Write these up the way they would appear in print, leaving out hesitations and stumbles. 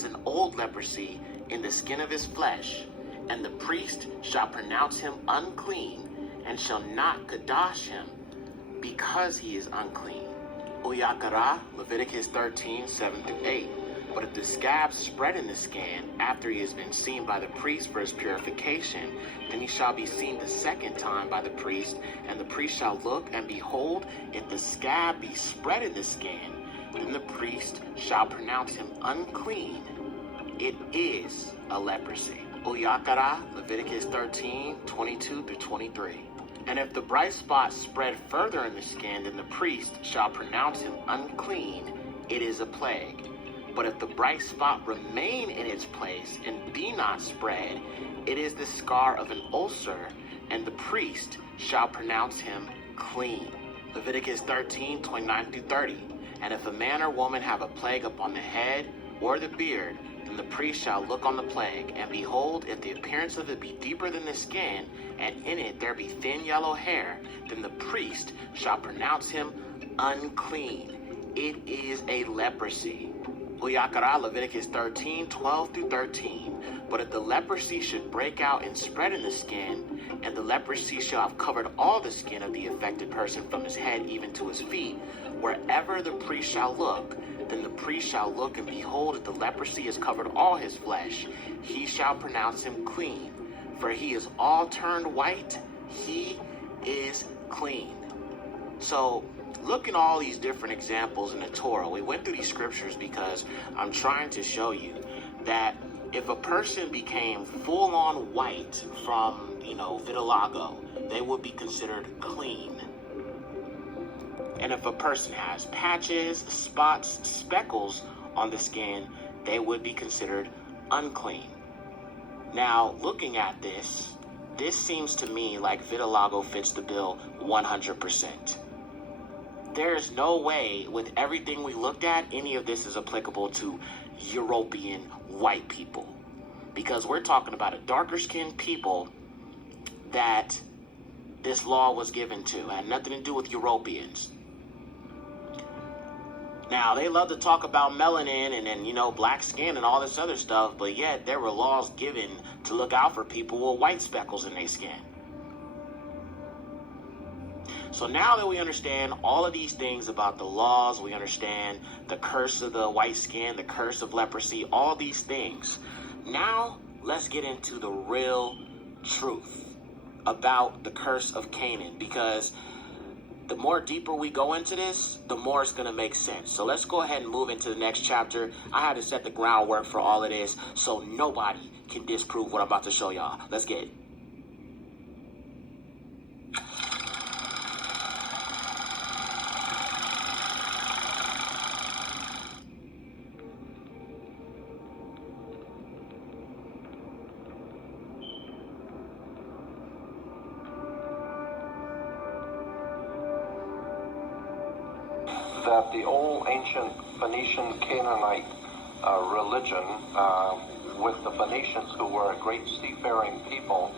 is an old leprosy in the skin of his flesh, and the priest shall pronounce him unclean, and shall not kadosh him, because he is unclean. Uyakara, Leviticus 13, 7-8. But if the scab spread in the skin after he has been seen by the priest for his purification, then he shall be seen the second time by the priest, and the priest shall look, and behold, if the scab be spread in the skin, then the priest shall pronounce him unclean. It is a leprosy. Uyakara, Leviticus 13, 22-23. And if the bright spot spread further in the skin, then the priest shall pronounce him unclean. It is a plague. But if the bright spot remain in its place and be not spread, it is the scar of an ulcer, and the priest shall pronounce him clean. Leviticus 13, 29-30. And if a man or woman have a plague upon the head or the beard, then the priest shall look on the plague, and behold, if the appearance of it be deeper than the skin, and in it there be thin yellow hair, then the priest shall pronounce him unclean. It is a leprosy. Uyakara, Leviticus 13, 12-13. But if the leprosy should break out and spread in the skin, and the leprosy shall have covered all the skin of the affected person from his head even to his feet, wherever the priest shall look, then the priest shall look, and behold, if the leprosy has covered all his flesh, he shall pronounce him clean. For he is all turned white, he is clean. So, look at all these different examples in the Torah. We went through these scriptures because I'm trying to show you that if a person became full-on white from, vitiligo, they would be considered clean. And if a person has patches, spots, speckles on the skin, they would be considered unclean. Now, looking at this seems to me like vitiligo fits the bill 100%. There's no way, with everything we looked at, any of this is applicable to European white people. Because we're talking about a darker skinned people that this law was given to. It had nothing to do with Europeans. Now, they love to talk about melanin and black skin and all this other stuff, but yet there were laws given to look out for people with white speckles in their skin. So now that we understand all of these things about the laws, we understand the curse of the white skin, the curse of leprosy, all these things. Now, let's get into the real truth about the curse of Canaan, because the more deeper we go into this, the more it's going to make sense. So let's go ahead and move into the next chapter. I had to set the groundwork for all of this so nobody can disprove what I'm about to show y'all. Let's get it. That the old ancient Phoenician Canaanite religion, with the Phoenicians, who were a great seafaring people,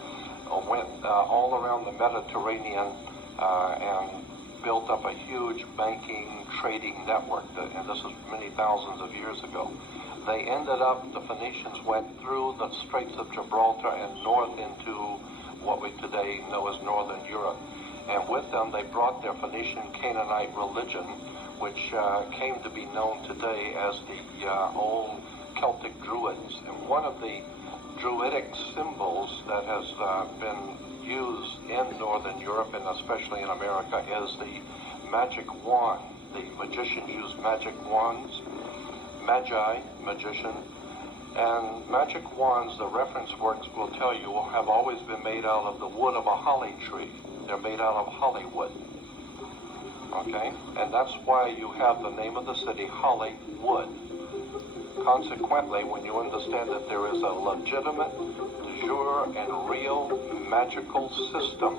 went all around the Mediterranean and built up a huge banking, trading network, and this is many thousands of years ago. They ended up, the Phoenicians went through the Straits of Gibraltar and north into what we today know as Northern Europe. And with them, they brought their Phoenician Canaanite religion, which came to be known today as the old Celtic Druids. And one of the Druidic symbols that has been used in Northern Europe, and especially in America, is the magic wand. The magicians used magic wands, magi, magician, and magic wands, the reference works will tell you, have always been made out of the wood of a holly tree. They're made out of Hollywood. Okay? And that's why you have the name of the city, Hollywood. Consequently, when you understand that there is a legitimate, de jure, and real magical system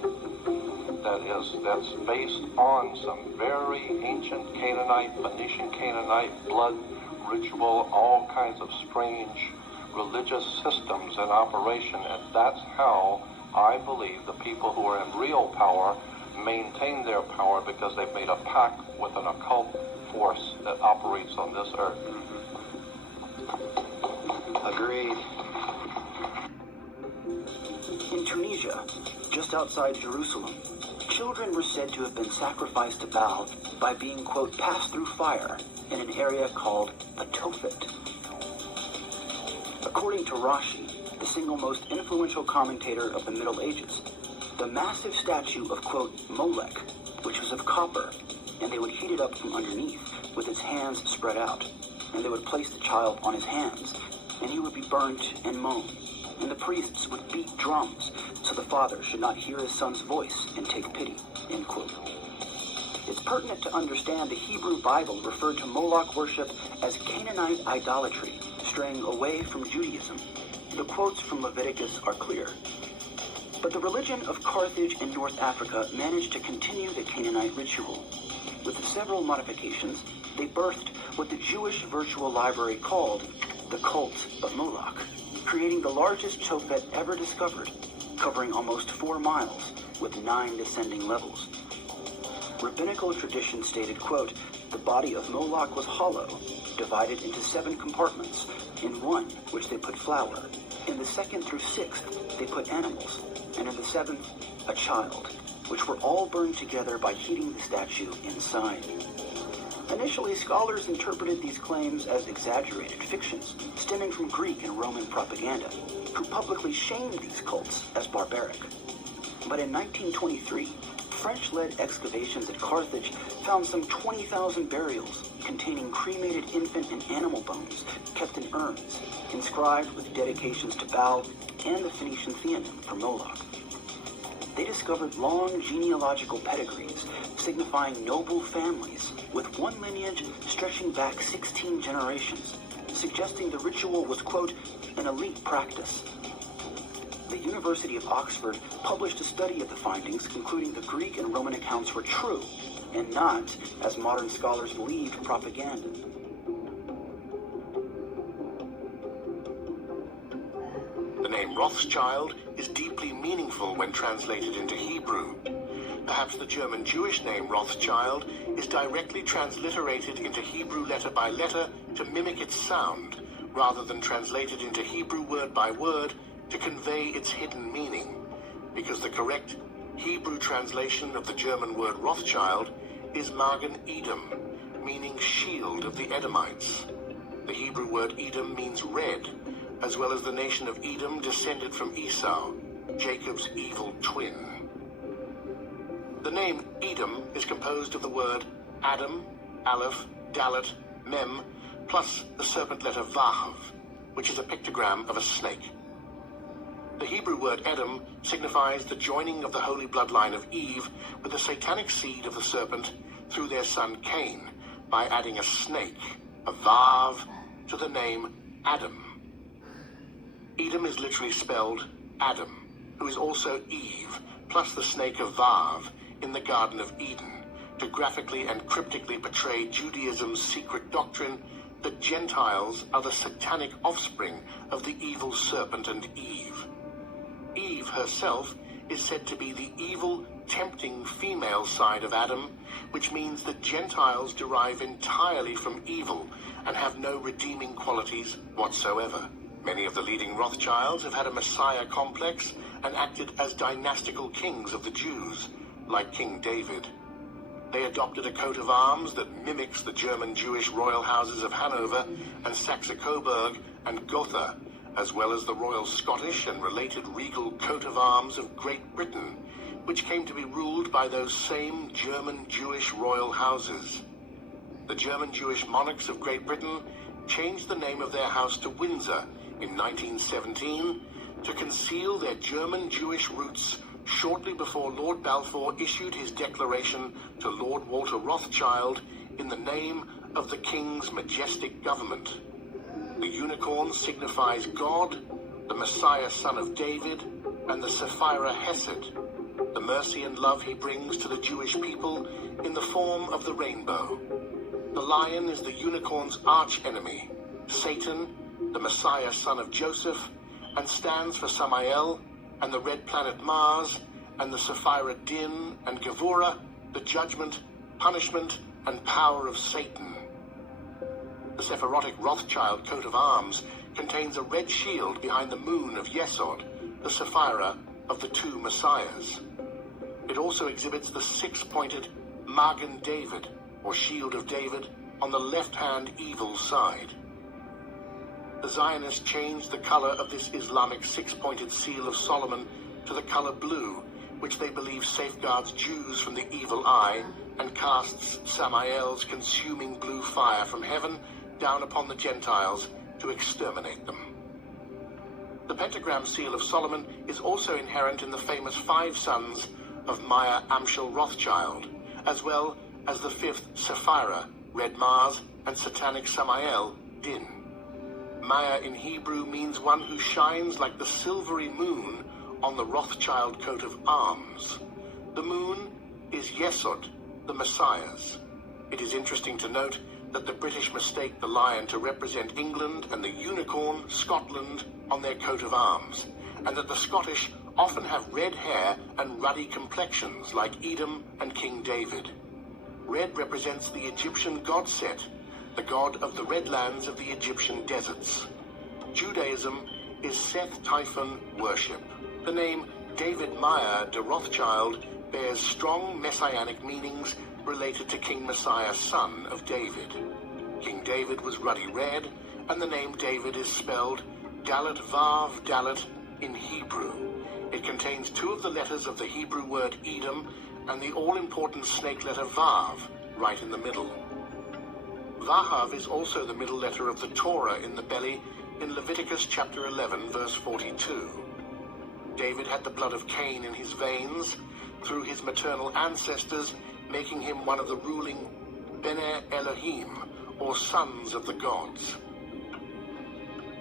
that's based on some very ancient Canaanite, Phoenician Canaanite blood ritual, all kinds of strange religious systems in operation, and that's how I believe the people who are in real power maintain their power, because they've made a pact with an occult force that operates on this earth. Agreed. In Tunisia, just outside Jerusalem, children were said to have been sacrificed to Baal by being, quote, passed through fire in an area called a Tophet. According to Rashi, the single most influential commentator of the Middle Ages, the massive statue of, quote, Molech, which was of copper, and they would heat it up from underneath with its hands spread out, and they would place the child on his hands, and he would be burnt and mown, and the priests would beat drums so the father should not hear his son's voice and take pity, end quote. It's pertinent to understand the Hebrew Bible referred to Moloch worship as Canaanite idolatry, straying away from Judaism. The quotes from Leviticus are clear. But the religion of Carthage in North Africa managed to continue the Canaanite ritual. With several modifications, they birthed what the Jewish virtual library called the cult of Moloch, creating the largest Japheth ever discovered, covering almost 4 miles with 9 descending levels. Rabbinical tradition stated, quote, the body of Moloch was hollow, divided into 7 compartments. In one, which they put flour. In the 2nd through 6th, they put animals. And in the 7th, a child, which were all burned together by heating the statue inside. Initially, scholars interpreted these claims as exaggerated fictions, stemming from Greek and Roman propaganda, who publicly shamed these cults as barbaric. But in 1923, French-led excavations at Carthage found some 20,000 burials containing cremated infant and animal bones kept in urns, inscribed with dedications to Baal and the Phoenician theonym for Moloch. They discovered long genealogical pedigrees signifying noble families, with one lineage stretching back 16 generations, suggesting the ritual was, quote, an elite practice. The University of Oxford published a study of the findings, concluding the Greek and Roman accounts were true, and not, as modern scholars believed, propaganda. The name Rothschild is deeply meaningful when translated into Hebrew. Perhaps the German Jewish name Rothschild is directly transliterated into Hebrew letter by letter to mimic its sound, rather than translated into Hebrew word by word to convey its hidden meaning, because the correct Hebrew translation of the German word Rothschild is Magen Edom, meaning shield of the Edomites. The Hebrew word Edom means red, as well as the nation of Edom descended from Esau, Jacob's evil twin. The name Edom is composed of the word Adam, Aleph, Dalet, Mem, plus the serpent letter Vav, which is a pictogram of a snake. The Hebrew word Edom signifies the joining of the holy bloodline of Eve with the satanic seed of the serpent through their son Cain by adding a snake, a Vav, to the name Adam. Edom is literally spelled Adam, who is also Eve, plus the snake of Vav in the Garden of Eden, to graphically and cryptically portray Judaism's secret doctrine that Gentiles are the satanic offspring of the evil serpent and Eve. Eve herself is said to be the evil, tempting female side of Adam, which means that Gentiles derive entirely from evil and have no redeeming qualities whatsoever. Many of the leading Rothschilds have had a Messiah complex and acted as dynastical kings of the Jews, like King David. They adopted a coat of arms that mimics the German Jewish royal houses of Hanover and Saxe-Coburg and Gotha, as well as the Royal Scottish and related regal coat of arms of Great Britain, which came to be ruled by those same German Jewish royal houses. The German Jewish monarchs of Great Britain changed the name of their house to Windsor in 1917 to conceal their German Jewish roots shortly before Lord Balfour issued his declaration to Lord Walter Rothschild in the name of the King's majestic government. The unicorn signifies God, the Messiah son of David, and the Sapphira Hesed, the mercy and love he brings to the Jewish people in the form of the rainbow. The lion is the unicorn's arch-enemy, Satan, the Messiah son of Joseph, and stands for Samael and the red planet Mars, and the Sapphira Din and Gevurah, the judgment, punishment, and power of Satan. The Sephirotic Rothschild coat of arms contains a red shield behind the moon of Yesod, the Sapphira of the two Messiahs. It also exhibits the six-pointed Magen David, or Shield of David, on the left-hand evil side. The Zionists changed the color of this Islamic six-pointed seal of Solomon to the color blue, which they believe safeguards Jews from the evil eye and casts Samael's consuming blue fire from heaven down upon the Gentiles to exterminate them. The pentagram seal of Solomon is also inherent in the famous five sons of Meyer Amschel Rothschild, as well as the fifth Sapphira, Red Mars, and satanic Samael, Din. Meyer in Hebrew means one who shines like the silvery moon on the Rothschild coat of arms. The moon is Yesod, the Messiah's. It is interesting to note that the British mistake the lion to represent England and the unicorn, Scotland, on their coat of arms, and that the Scottish often have red hair and ruddy complexions like Edom and King David. Red represents the Egyptian god Set, the god of the redlands of the Egyptian deserts. Judaism is Seth Typhon worship. The name David Meyer de Rothschild bears strong messianic meanings related to King Messiah, son of David. King David was ruddy red, and the name David is spelled Dalet Vav Dalet in Hebrew. It contains two of the letters of the Hebrew word Edom and the all-important snake letter Vav right in the middle. Vahav is also the middle letter of the Torah in the belly in Leviticus chapter 11, verse 42. David had the blood of Cain in his veins through his maternal ancestors, making him one of the ruling Bene Elohim, or sons of the gods.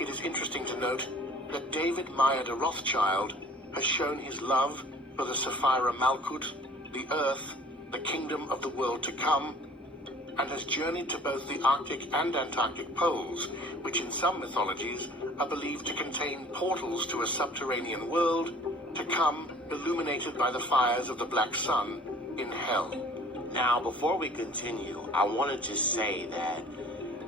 It is interesting to note that David Meyer de Rothschild has shown his love for the Sapphira Malkut, the earth, the kingdom of the world to come, and has journeyed to both the Arctic and Antarctic poles, which in some mythologies are believed to contain portals to a subterranean world to come, illuminated by the fires of the Black Sun in hell. Now, before we continue, I want to just say that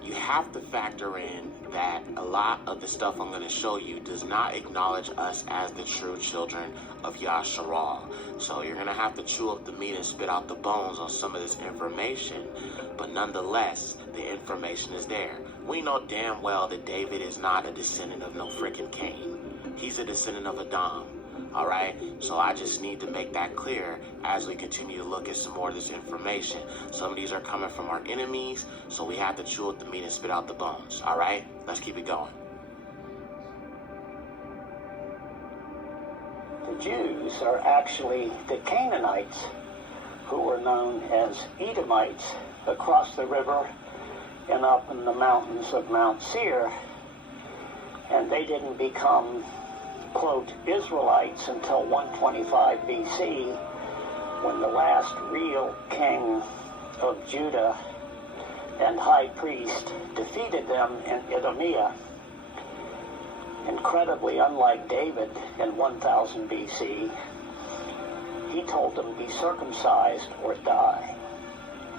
you have to factor in that a lot of the stuff I'm going to show you does not acknowledge us as the true children of Yasharal. So you're going to have to chew up the meat and spit out the bones on some of this information. But nonetheless, the information is there. We know damn well that David is not a descendant of no freaking Cain. He's a descendant of Adam. All right, so I just need to make that clear as we continue to look at some more of this information. Some of these are coming from our enemies, so we have to chew up the meat and spit out the bones. All right, let's keep it going. The Jews are actually the Canaanites, who were known as Edomites, across the river and up in the mountains of Mount Seir, and they didn't become, quote, Israelites until 125 BC, when the last real king of Judah and high priest defeated them in Idumea. Incredibly, unlike David in 1000 BC, he told them be circumcised or die.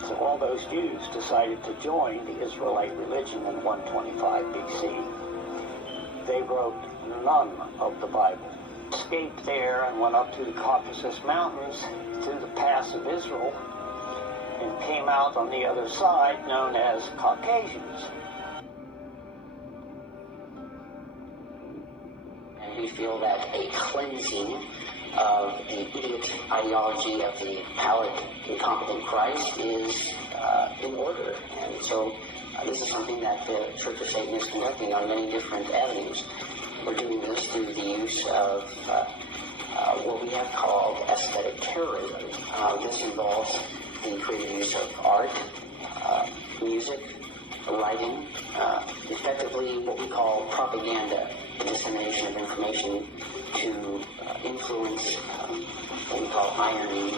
So all those Jews decided to join the Israelite religion in 125 BC. They wrote none of the Bible. Escaped there and went up to the Caucasus Mountains through the pass of Israel and came out on the other side, known as Caucasians. And we feel that a cleansing of the idiot ideology of the coward, incompetent Christ is in order. And so this is something that the Church of Satan is conducting on many different avenues. We're doing this through the use of what we have called aesthetic terrorism. This involves the creative use of art, music, writing, effectively what we call propaganda, the dissemination of information to influence what we call irony.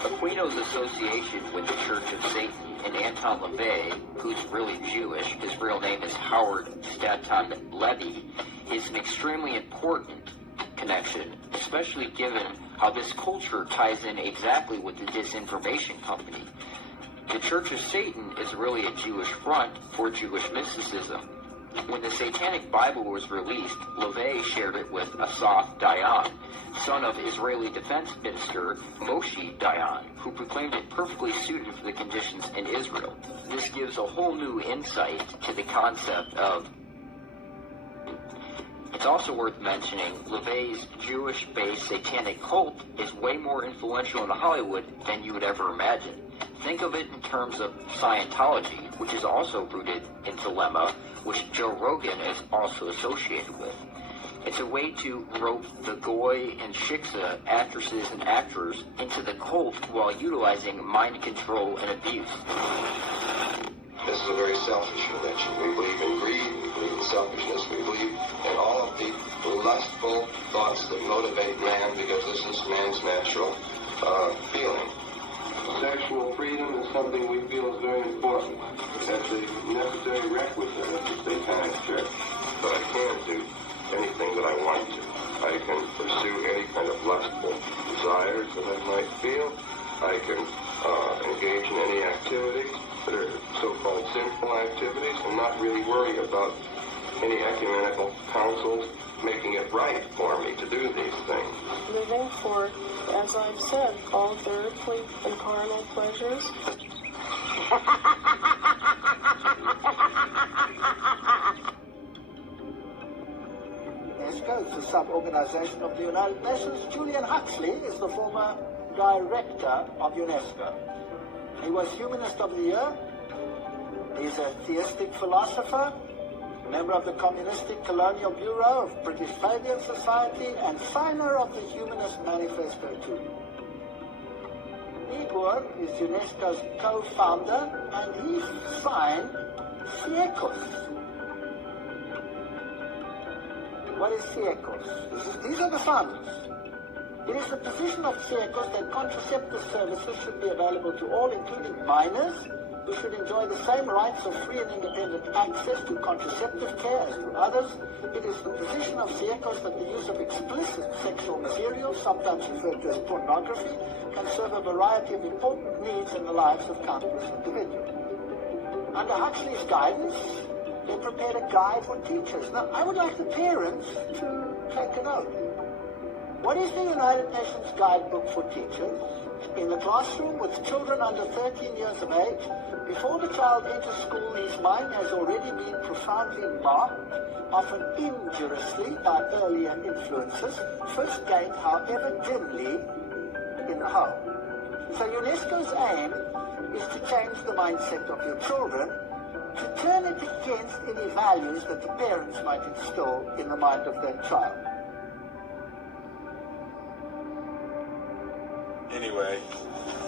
Aquino's association with the Church of Satan and Anton LaVey, who's really Jewish, his real name is Howard Staton Levy, is an extremely important connection, especially given how this culture ties in exactly with the disinformation company. The Church of Satan is really a Jewish front for Jewish mysticism. When the Satanic Bible was released, LaVey shared it with Asaph Dayan, son of Israeli Defense Minister Moshe Dayan, who proclaimed it perfectly suited for the conditions in Israel. This gives a whole new insight to the concept of. It's also worth mentioning LaVey's Jewish-based satanic cult is way more influential in Hollywood than you would ever imagine. Think of it in terms of Scientology, which is also rooted in Dilemma, which Joe Rogan is also associated with. It's a way to rope the Goy and Shiksa actresses and actors into the cult while utilizing mind control and abuse. This is a very selfish religion. We believe in greed, we believe in selfishness, we believe in all of the lustful thoughts that motivate man because this is man's natural feeling. Sexual freedom is something we feel is very important. That's a necessary requisite of the Satanic Church. But I can do anything that I want to. I can pursue any kind of lustful desires that I might feel. I can engage in any activities that are so-called sinful activities and not really worry about any ecumenical councils making it right for me to do these things. Living for, as I've said, all the earthly and carnal pleasures. UNESCO is a sub-organization of the United Nations. Julian Huxley is the former director of UNESCO. He was Humanist of the Year. He's a theistic philosopher, member of the Communistic Colonial Bureau of British Fabian Society, and signer of the Humanist Manifesto too. Igor is UNESCO's co-founder, and he signed Siekos. What is Siekos? These are the funds. It is the position of Siekos that contraceptive services should be available to all, including minors, who should enjoy the same rights of free and independent access to contraceptive care as do others. It is the position of Siekos that the use of explicit sexual material, sometimes referred to as pornography, can serve a variety of important needs in the lives of countless individuals. Under Huxley's guidance, they prepared a guide for teachers. Now, I would like the parents to take a note. What is the United Nations Guidebook for Teachers? In the classroom with children under 13 years of age, before the child enters school, his mind has already been profoundly marked, often injuriously by earlier influences, first gained, however dimly, in the home. So UNESCO's aim is to change the mindset of your children, to turn it against any values that the parents might instill in the mind of their child. Anyway,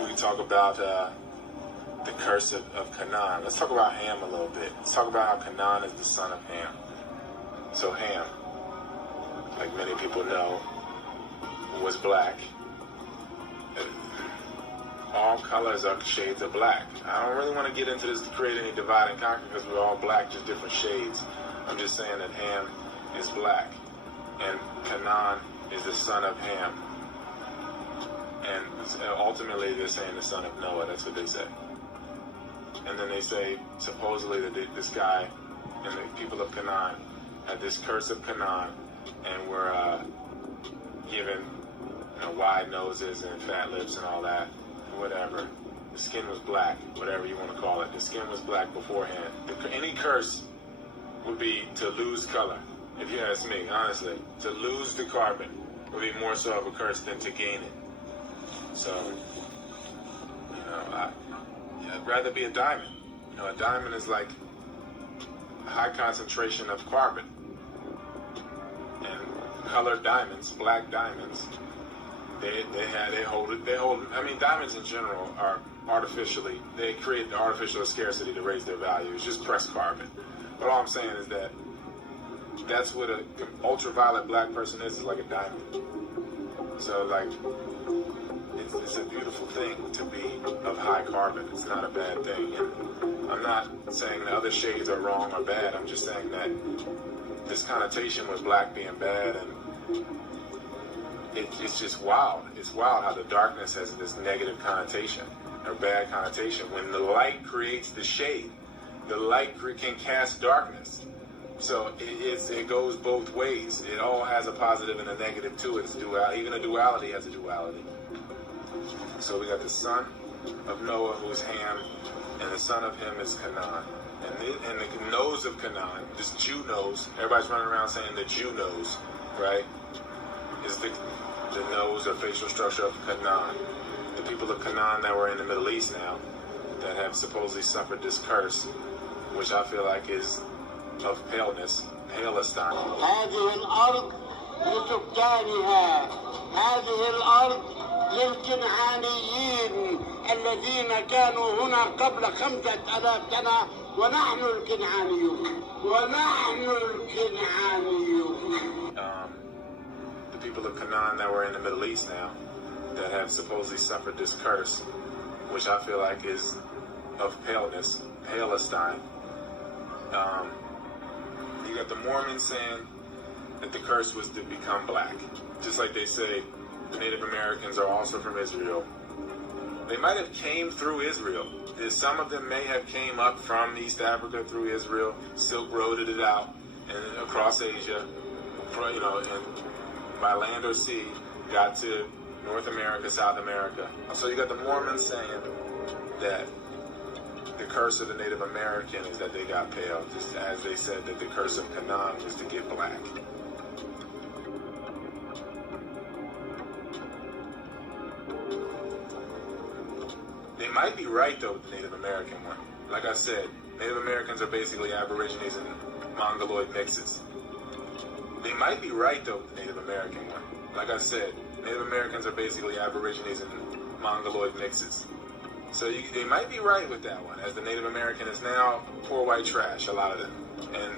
we can talk about the curse of Canaan. Let's talk about Ham a little bit. Let's talk about how Canaan is the son of Ham. So Ham, like many people know, was black. All colors are shades of black. I don't really want to get into this to create any divide and conquer because we're all black, just different shades. I'm just saying that Ham is black. And Canaan is the son of Ham. And ultimately they're saying the son of Noah. That's what they say. And then they say supposedly that this guy and the people of Canaan had this curse of Canaan and were given wide noses and fat lips and all that, whatever. The skin was black, whatever you want to call it. The skin was black beforehand. Any curse would be to lose color. If you ask me, honestly, to lose the carbon would be more so of a curse than to gain it. So, I'd rather be a diamond. A diamond is like a high concentration of carbon. And colored diamonds, black diamonds, they hold. I mean, diamonds in general are they create the artificial scarcity to raise their value. It's just pressed carbon. But all I'm saying is that that's what an ultraviolet black person is like a diamond. So, like, it's a beautiful thing to be of high carbon. It's not a bad thing. And I'm not saying the other shades are wrong or bad. I'm just saying that this connotation with black being bad, and it's just wild. It's wild how the darkness has this negative connotation. or bad connotation. When the light creates the shade, the light can cast darkness. So it goes both ways. It all has a positive and a negative to it. It's dual. Even a duality has a duality. So we got the son of Noah, who is Ham, and the son of him is Canaan. And the nose of Canaan, this Jew nose, everybody's running around saying the Jew nose, right, is the nose or facial structure of Canaan. The people of Canaan that were in the Middle East now, that have supposedly suffered this curse, which I feel like is of paleness, Palestine. هذه الأرض لسكانها، هذه الأرض للكنعانيين الذين كانوا هنا قبل 5000 سنة، ونحن الكنعانيون، ونحن الكنعانيون. The people of Canaan that were in the Middle East now, that have supposedly suffered this curse, which I feel like is of paleness, Palestine. You got the Mormons saying that the curse was to become black. Just like they say the Native Americans are also from Israel. They might have came through Israel. Some of them may have came up from East Africa through Israel, Silk Roaded it out, and across Asia, and by land or sea, got to North America, South America. So you got the Mormons saying that the curse of the Native American is that they got pale, just as they said that the curse of Canaan was to get black. They might be right, though, with the Native American one. Like I said, Native Americans are basically Aborigines and Mongoloid mixes. They might be right, though, with the Native American one. Like I said, Native Americans are basically Aborigines and Mongoloid mixes. So they might be right with that one, as the Native American is now poor white trash, a lot of them. And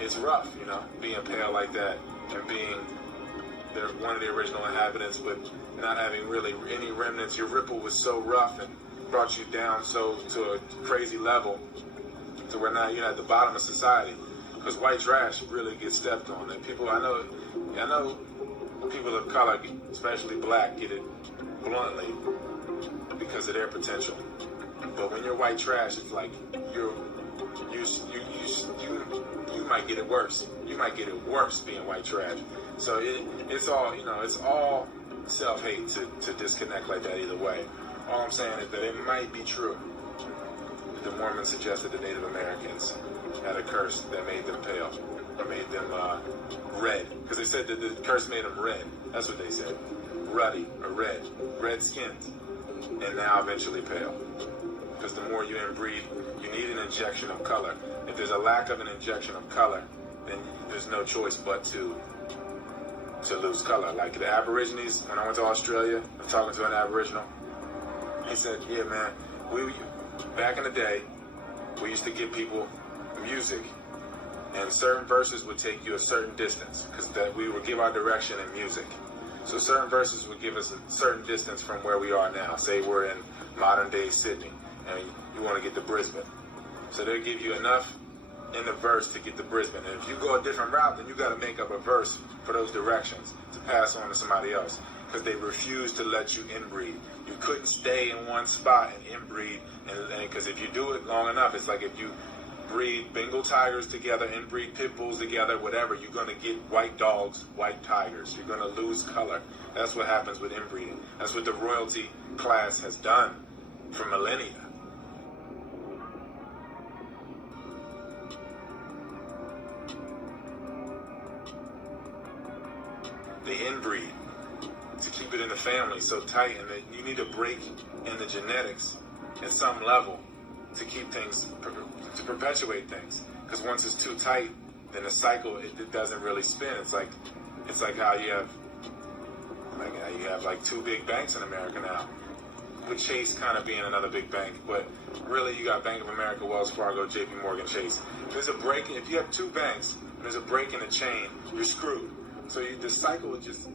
it's rough, being pale like that and being one of the original inhabitants, but not having really any remnants. Your ripple was so rough and brought you down to a crazy level to where now you're at the bottom of society. Because white trash really gets stepped on. And people, I know people of color, especially black, get it bluntly because of their potential. But when you're white trash, it's like you might get it worse. You might get it worse being white trash. So it's all self-hate to disconnect like that either way. All I'm saying is that it might be true. The Mormons suggested the Native Americans had a curse that made them pale, or made them red, because they said that the curse made them red. That's what they said, ruddy or red skinned, and now eventually pale. Because the more you inbreed, you need an injection of color. If there's a lack of an injection of color, then there's no choice but to lose color. Like the Aborigines, when I went to Australia, I'm talking to an Aboriginal. He said, "Yeah, man, back in the day, we used to give people music, and certain verses would take you a certain distance, because that we would give our direction in music. So certain verses would give us a certain distance from where we are now. Say we're in modern day Sydney, and you want to get to Brisbane. So they'll give you enough in the verse to get to Brisbane. And if you go a different route, then you got to make up a verse for those directions to pass on to somebody else, because they refuse to let you inbreed. You couldn't stay in one spot and inbreed, and because if you do it long enough, it's like if you breed Bengal tigers together, inbreed pit bulls together, whatever, you're going to get white dogs, white tigers. You're going to lose color. That's what happens with inbreeding. That's what the royalty class has done for millennia. They inbreed to keep it in the family so tight, and that you need a break in the genetics at some level to keep things, to perpetuate things. Because once it's too tight, then the cycle, it doesn't really spin. It's like how you have like two big banks in America now, with Chase kind of being another big bank, but really you got Bank of America, Wells Fargo, JP Morgan Chase. There's a break, if you have two banks, and there's a break in the chain, you're screwed. So the cycle is just,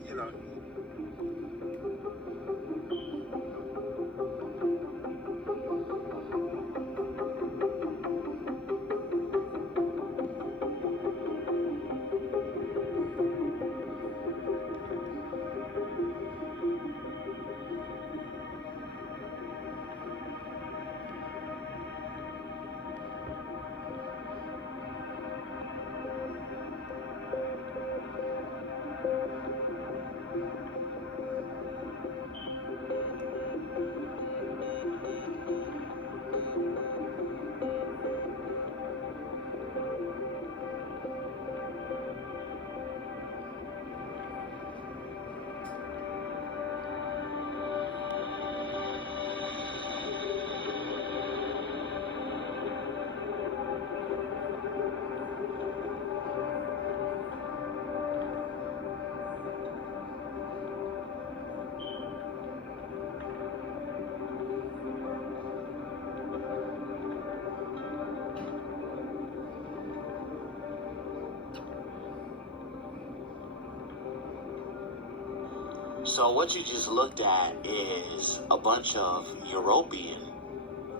So what you just looked at is a bunch of European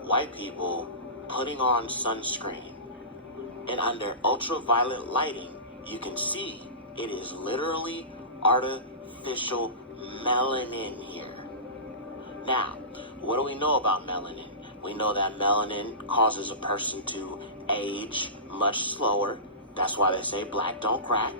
white people putting on sunscreen. And under ultraviolet lighting, you can see it is literally artificial melanin here. Now, what do we know about melanin? We know that melanin causes a person to age much slower. That's why they say black don't crack.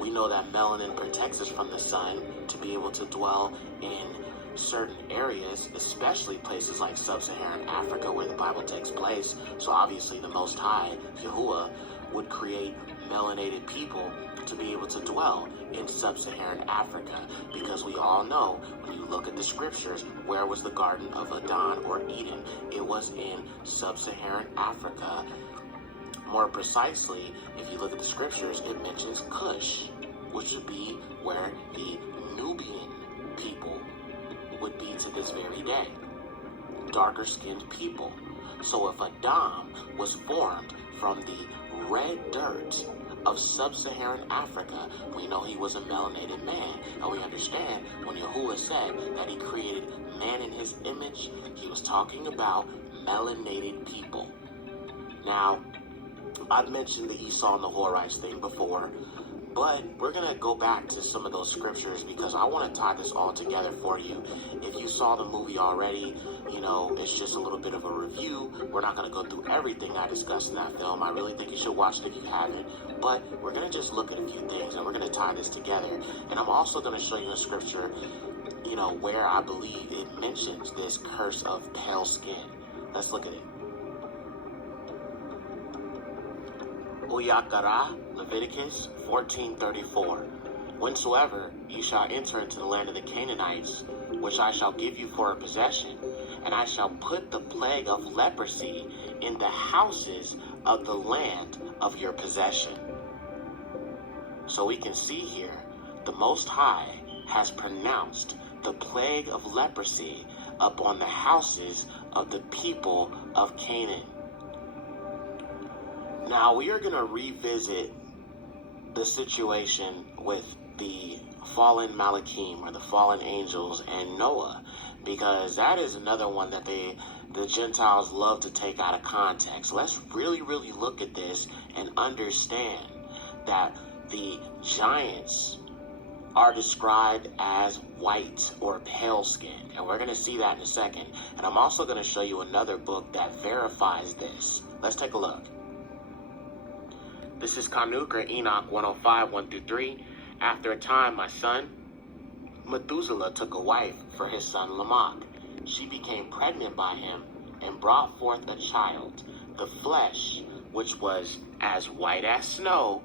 We know that melanin protects us from the sun to be able to dwell in certain areas, especially places like sub-Saharan Africa where the Bible takes place. So obviously the Most High, Yahuwah, would create melanated people to be able to dwell in sub-Saharan Africa, because we all know when you look at the scriptures, where was the Garden of Eden or Eden? It was in sub-Saharan Africa. More precisely, if you look at the scriptures, it mentions Cush, which would be where the Nubian people would be to this very day. Darker skinned people. So if Adam was formed from the red dirt of sub-Saharan Africa, we know he was a melanated man. And we understand when Yahuwah said that he created man in his image, he was talking about melanated people. Now, I've mentioned the Esau and the Horites thing before, but we're going to go back to some of those scriptures because I want to tie this all together for you. If you saw the movie already, you know, it's just a little bit of a review. We're not going to go through everything I discussed in that film. I really think you should watch it if you haven't. But we're going to just look at a few things and we're going to tie this together. And I'm also going to show you a scripture, you know, where I believe it mentions this curse of pale skin. Let's look at it. Uyakara, Leviticus 14:34. Whensoever ye shall enter into the land of the Canaanites, which I shall give you for a possession, and I shall put the plague of leprosy in the houses of the land of your possession. So we can see here, the Most High has pronounced the plague of leprosy upon the houses of the people of Canaan. Now we are going to revisit the situation with the fallen Malachim, or the fallen angels, and Noah, because that is another one that the Gentiles love to take out of context. Let's really look at this and understand that the giants are described as white or pale skinned, and we're going to see that in a second. And I'm also going to show you another book that verifies this. Let's take a look. This is Kanuk or Enoch 105, 1-3. After a time, my son, Methuselah took a wife for his son Lamech. She became pregnant by him and brought forth a child. The flesh, which was as white as snow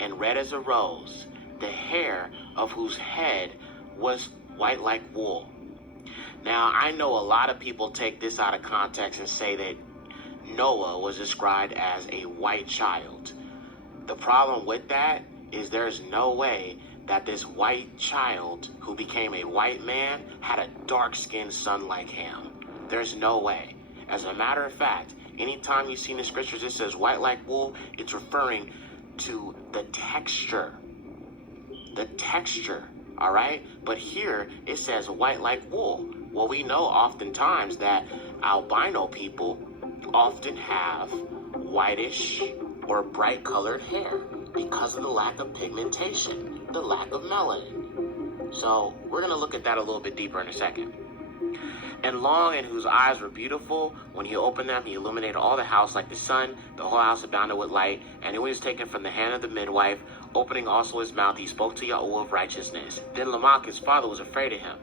and red as a rose, the hair of whose head was white like wool. Now, I know a lot of people take this out of context and say that Noah was described as a white child. The problem with that is there's no way that this white child who became a white man had a dark-skinned son like him. There's no way. As a matter of fact, anytime you see in the scriptures it says white like wool, it's referring to the texture. The texture, all right? But here it says white like wool. Well, we know oftentimes that albino people often have whitish or bright colored hair because of the lack of pigmentation, the lack of melanin. So we're going to look at that a little bit deeper in a second. And long, and whose eyes were beautiful, when he opened them, he illuminated all the house like the sun. The whole house abounded with light. And he was taken from the hand of the midwife. Opening also his mouth, he spoke to Yahuwah of righteousness. Then Lamech, his father, was afraid of him,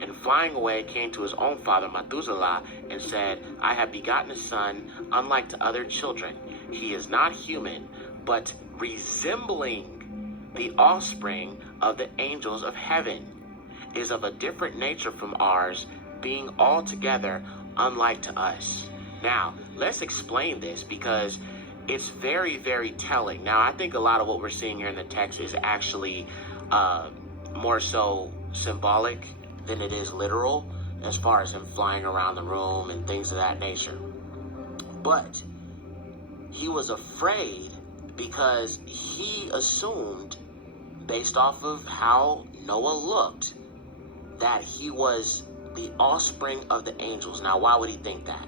and flying away came to his own father Methuselah, and said, I have begotten a son, unlike to other children. He is not human, but resembling the offspring of the angels of heaven, is of a different nature from ours, being altogether unlike to us. Now, let's explain this because it's very telling. Now, I think a lot of what we're seeing here in the text is actually more so symbolic than it is literal, as far as him flying around the room and things of that nature. But he was afraid because he assumed based off of how Noah looked, that he was the offspring of the angels. Now, why would he think that?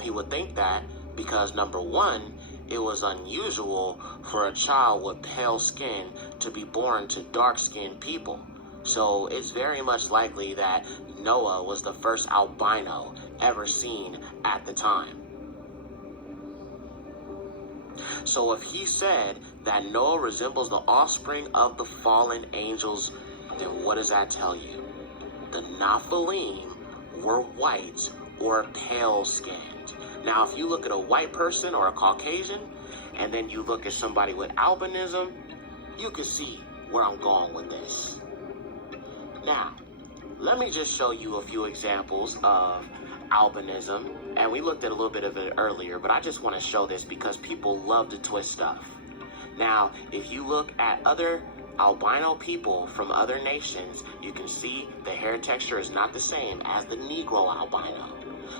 He would think that because, number one, it was unusual for a child with pale skin to be born to dark-skinned people. So it's very much likely that Noah was the first albino ever seen at the time. So if he said that Noah resembles the offspring of the fallen angels, then what does that tell you? The Nephilim were white or pale-skinned. Now, if you look at a white person or a Caucasian, and then you look at somebody with albinism, you can see where I'm going with this. Now, let me just show you a few examples of albinism, and we looked at a little bit of it earlier, but I just want to show this because people love to twist stuff. Now, if you look at other albino people from other nations, you can see the hair texture is not the same as the Negro albino.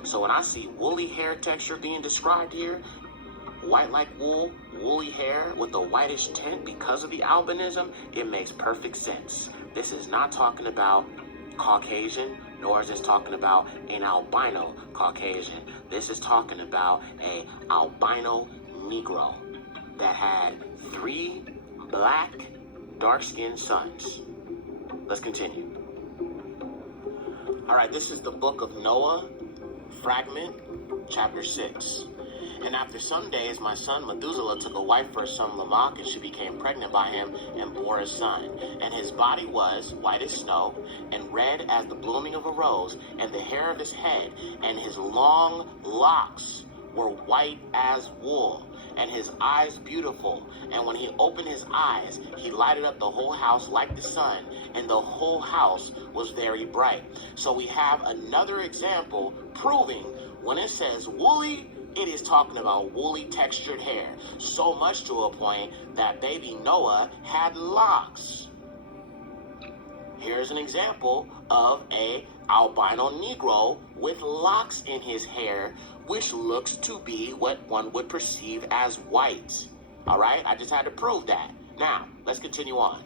So when I see woolly hair texture being described here, white like wool, woolly hair with a whitish tint because of the albinism, it makes perfect sense. This is not talking about Caucasian, nor is this talking about an albino Caucasian. This is talking about a albino Negro that had 3 black, dark-skinned sons. Let's continue. All right, this is the book of Noah, fragment, chapter 6. And after some days, my son Methuselah took a wife for his son Lamech, and she became pregnant by him and bore a son. And his body was white as snow, and red as the blooming of a rose, and the hair of his head and his long locks were white as wool, and his eyes beautiful. And when he opened his eyes, he lighted up the whole house like the sun, and the whole house was very bright. So we have another example proving when it says woolly, it is talking about woolly textured hair, so much to a point that baby Noah had locks. Here's an example of a albino Negro with locks in his hair, which looks to be what one would perceive as white. All right, I just had to prove that. Now, let's continue on.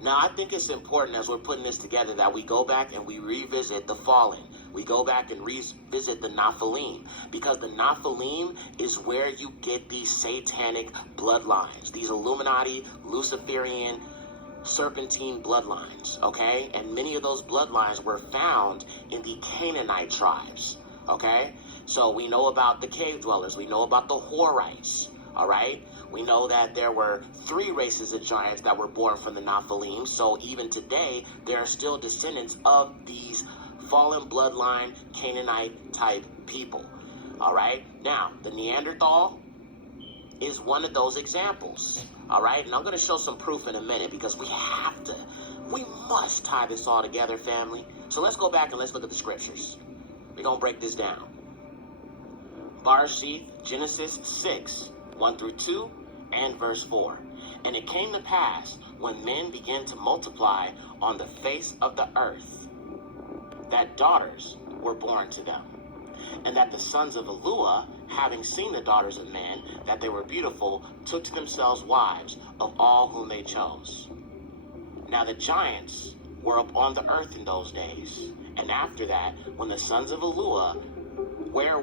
Now, I think it's important as we're putting this together that we go back and we revisit the fallen. We go back and revisit the Nephilim, because the Nephilim is where you get these satanic bloodlines, these Illuminati, Luciferian, serpentine bloodlines, okay? And many of those bloodlines were found in the Canaanite tribes, okay? So we know about the cave dwellers. We know about the Horites, all right? We know that there were 3 races of giants that were born from the Nephilim. So even today, there are still descendants of these fallen bloodline Canaanite type people. All right. Now, the Neanderthal is one of those examples. All right. And I'm going to show some proof in a minute because we must tie this all together, family. So let's go back and let's look at the scriptures. We're going to break this down. Barshith, Genesis 6, 1 through 2, and verse 4. And it came to pass, when men began to multiply on the face of the earth, that daughters were born to them, and that the sons of Elua, having seen the daughters of men, that they were beautiful, took to themselves wives of all whom they chose. Now the giants were upon the earth in those days, and after that, when the sons of Elua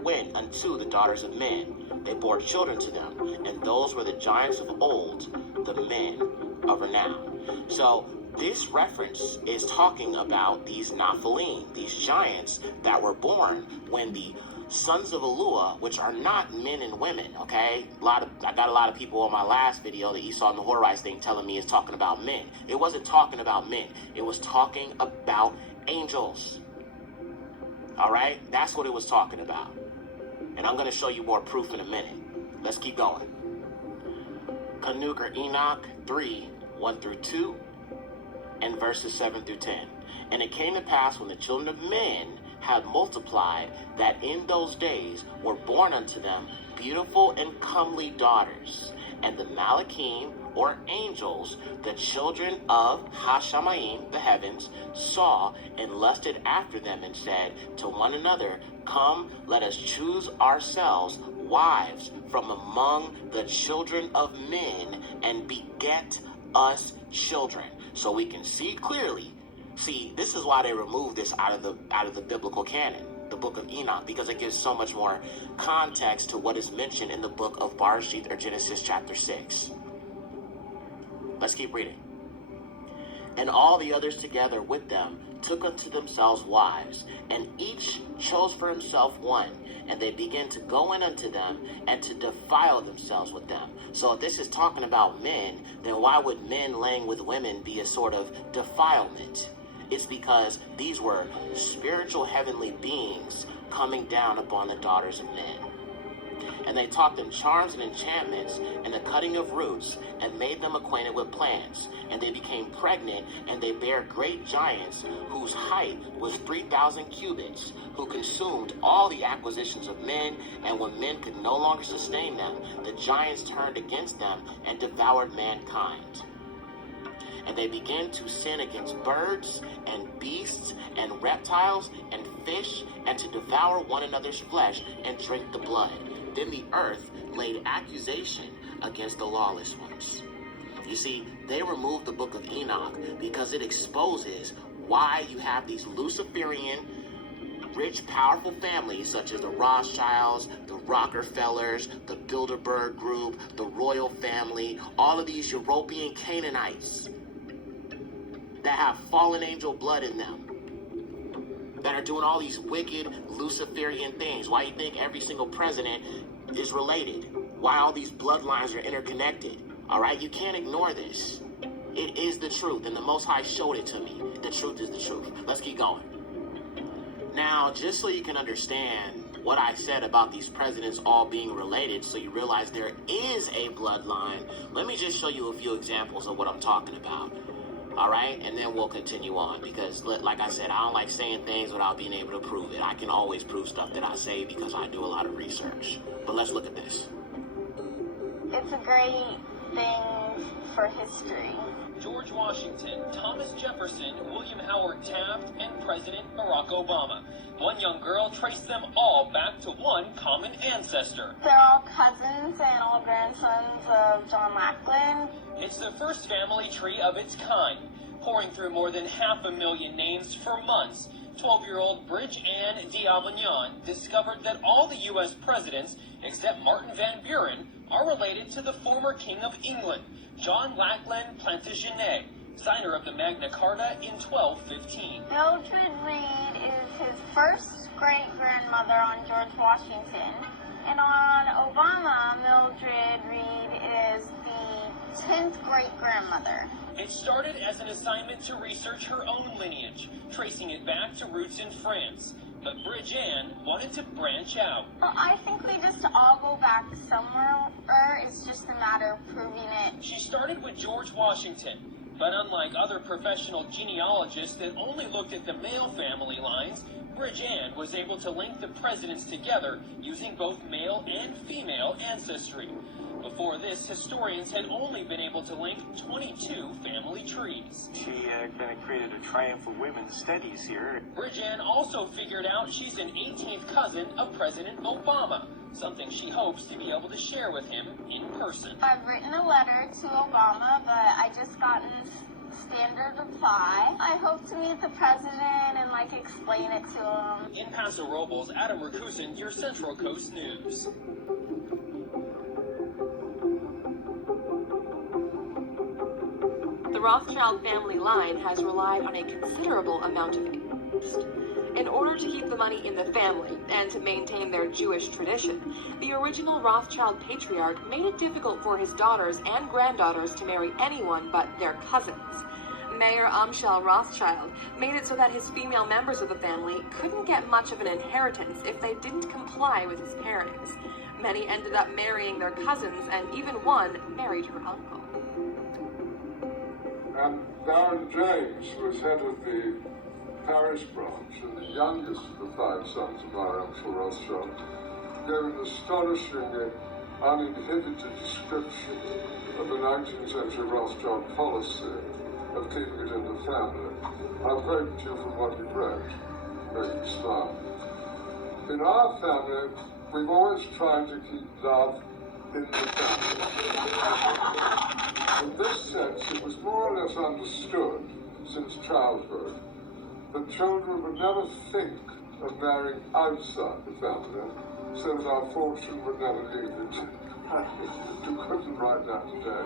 went unto the daughters of men, they bore children to them, and those were the giants of old, the men of renown. So this reference is talking about these Nephilim, these giants that were born when the sons of Elua, which are not men and women, okay? I got a lot of people on my last video, the Esau and the Horites thing, telling me it's talking about men. It wasn't talking about men. It was talking about angels. All right? That's what it was talking about. And I'm going to show you more proof in a minute. Let's keep going. Kanuk or Enoch 3, 1 through 2, and verses 7 through 10. And it came to pass when the children of men had multiplied, that in those days were born unto them beautiful and comely daughters. And the Malachim, or angels, the children of Hashamayim, the heavens, saw and lusted after them, and said to one another, Come, let us choose ourselves wives from among the children of men, and beget us children. So we can see clearly. See, this is why they removed this out of the biblical canon, the book of Enoch, because it gives so much more context to what is mentioned in the book of Barshith or Genesis chapter 6. Let's keep reading. And all the others together with them took unto themselves wives, and each chose for himself one, and they began to go in unto them and to defile themselves with them. So if this is talking about men, then why would men laying with women be a sort of defilement? It's because these were spiritual heavenly beings coming down upon the daughters of men. And they taught them charms and enchantments and the cutting of roots, and made them acquainted with plants. And they became pregnant, and they bare great giants, whose height was 3,000 cubits, who consumed all the acquisitions of men. And when men could no longer sustain them, the giants turned against them and devoured mankind. And they began to sin against birds and beasts and reptiles and fish, and to devour one another's flesh and drink the blood. Then the earth laid accusation against the lawless ones. You see, they removed the book of Enoch because it exposes why you have these Luciferian, rich, powerful families such as the Rothschilds, the Rockefellers, the Bilderberg Group, the royal family, all of these European Canaanites that have fallen angel blood in them, that are doing all these wicked Luciferian things. Why you think every single president is related? Why all these bloodlines are interconnected? All right, you can't ignore this. It is the truth, and the Most High showed it to me. The truth is the truth. Let's keep going. Now, just so you can understand what I said about these presidents all being related, so you realize there is a bloodline, let me just show you a few examples of what I'm talking about. All right, and then we'll continue on, because like I said, I don't like saying things without being able to prove it. I can always prove stuff that I say because I do a lot of research. But let's look at this. It's a great thing for history. George Washington, Thomas Jefferson, William Howard Taft, and President Barack Obama. One young girl traced them all back to one common ancestor. They're all cousins and all grandsons of John Lackland. It's the first family tree of its kind, pouring through more than 500,000 names for months. 12-year-old Bridge Ann d'Avignon discovered that all the U.S. presidents, except Martin Van Buren, are related to the former King of England, John Lackland Plantagenet, signer of the Magna Carta in 1215. Mildred Reed is his first great-grandmother on George Washington, and on Obama, Mildred Reed is the 10th great-grandmother. It started as an assignment to research her own lineage, tracing it back to roots in France. But Bridge Ann wanted to branch out. Well, I think we just all go back somewhere. It's just a matter of proving it. She started with George Washington, but unlike other professional genealogists that only looked at the male family lines, Bridge Ann was able to link the presidents together using both male and female ancestry. Before this, historians had only been able to link 22 family trees. She kind of created a triumph of women's studies here. Bridge Ann also figured out she's an 18th cousin of President Obama, something she hopes to be able to share with him in person. I've written a letter to Obama, but I just gotten standard reply. I hope to meet the president and explain it to him. In Paso Robles, Adam Rakusin, your Central Coast News. The Rothschild family line has relied on a considerable amount of interest. In order to keep the money in the family and to maintain their Jewish tradition, the original Rothschild patriarch made it difficult for his daughters and granddaughters to marry anyone but their cousins. Mayor Amschel Rothschild made it so that his female members of the family couldn't get much of an inheritance if they didn't comply with his pairings. Many ended up marrying their cousins, and even one married her uncle. And Baron James was head of the parish branch, and the youngest of the 5 sons of our Amschel Rothschild gave an astonishingly uninhibited description of the 19th century Rothschild policy of keeping it in the family. I'll quote to you from what he wrote, make you smile. In our family, we've always tried to keep love in the family. In this sense, it was us understood since childhood that children would never think of marrying outside the family, so that our fortune would never leave it. You couldn't write that today.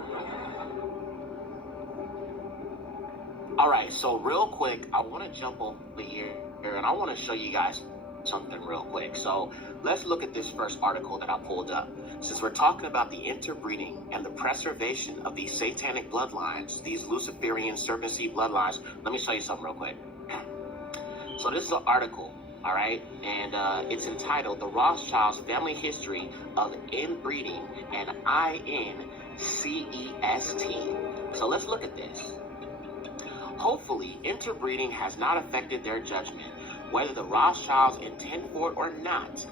All right, so real quick, I want to jump over here and I want to show you guys something real quick. So let's look at this first article that I pulled up. Since we're talking about the interbreeding and the preservation of these satanic bloodlines, these Luciferian serpent seed bloodlines, let me show you something real quick. So this is an article, all right, and it's entitled "The Rothschilds' Family History of Inbreeding and INCEST." So let's look at this. Hopefully, interbreeding has not affected their judgment, whether the Rothschilds intend for it or not.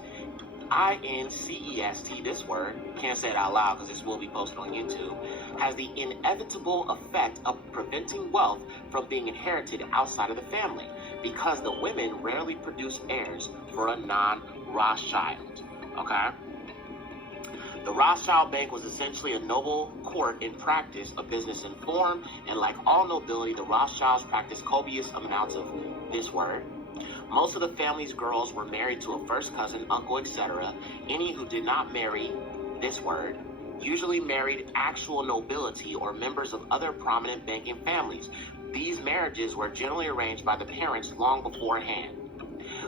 INCEST, this word, can't say it out loud because this will be posted on YouTube, has the inevitable effect of preventing wealth from being inherited outside of the family, because the women rarely produce heirs for a non-Rothschild, okay? The Rothschild Bank was essentially a noble court in practice, a business in form, and like all nobility, the Rothschilds practiced copious amounts of this word. Most of the family's girls were married to a first cousin, uncle, etc. Any who did not marry this word usually married actual nobility or members of other prominent banking families. These marriages were generally arranged by the parents long beforehand.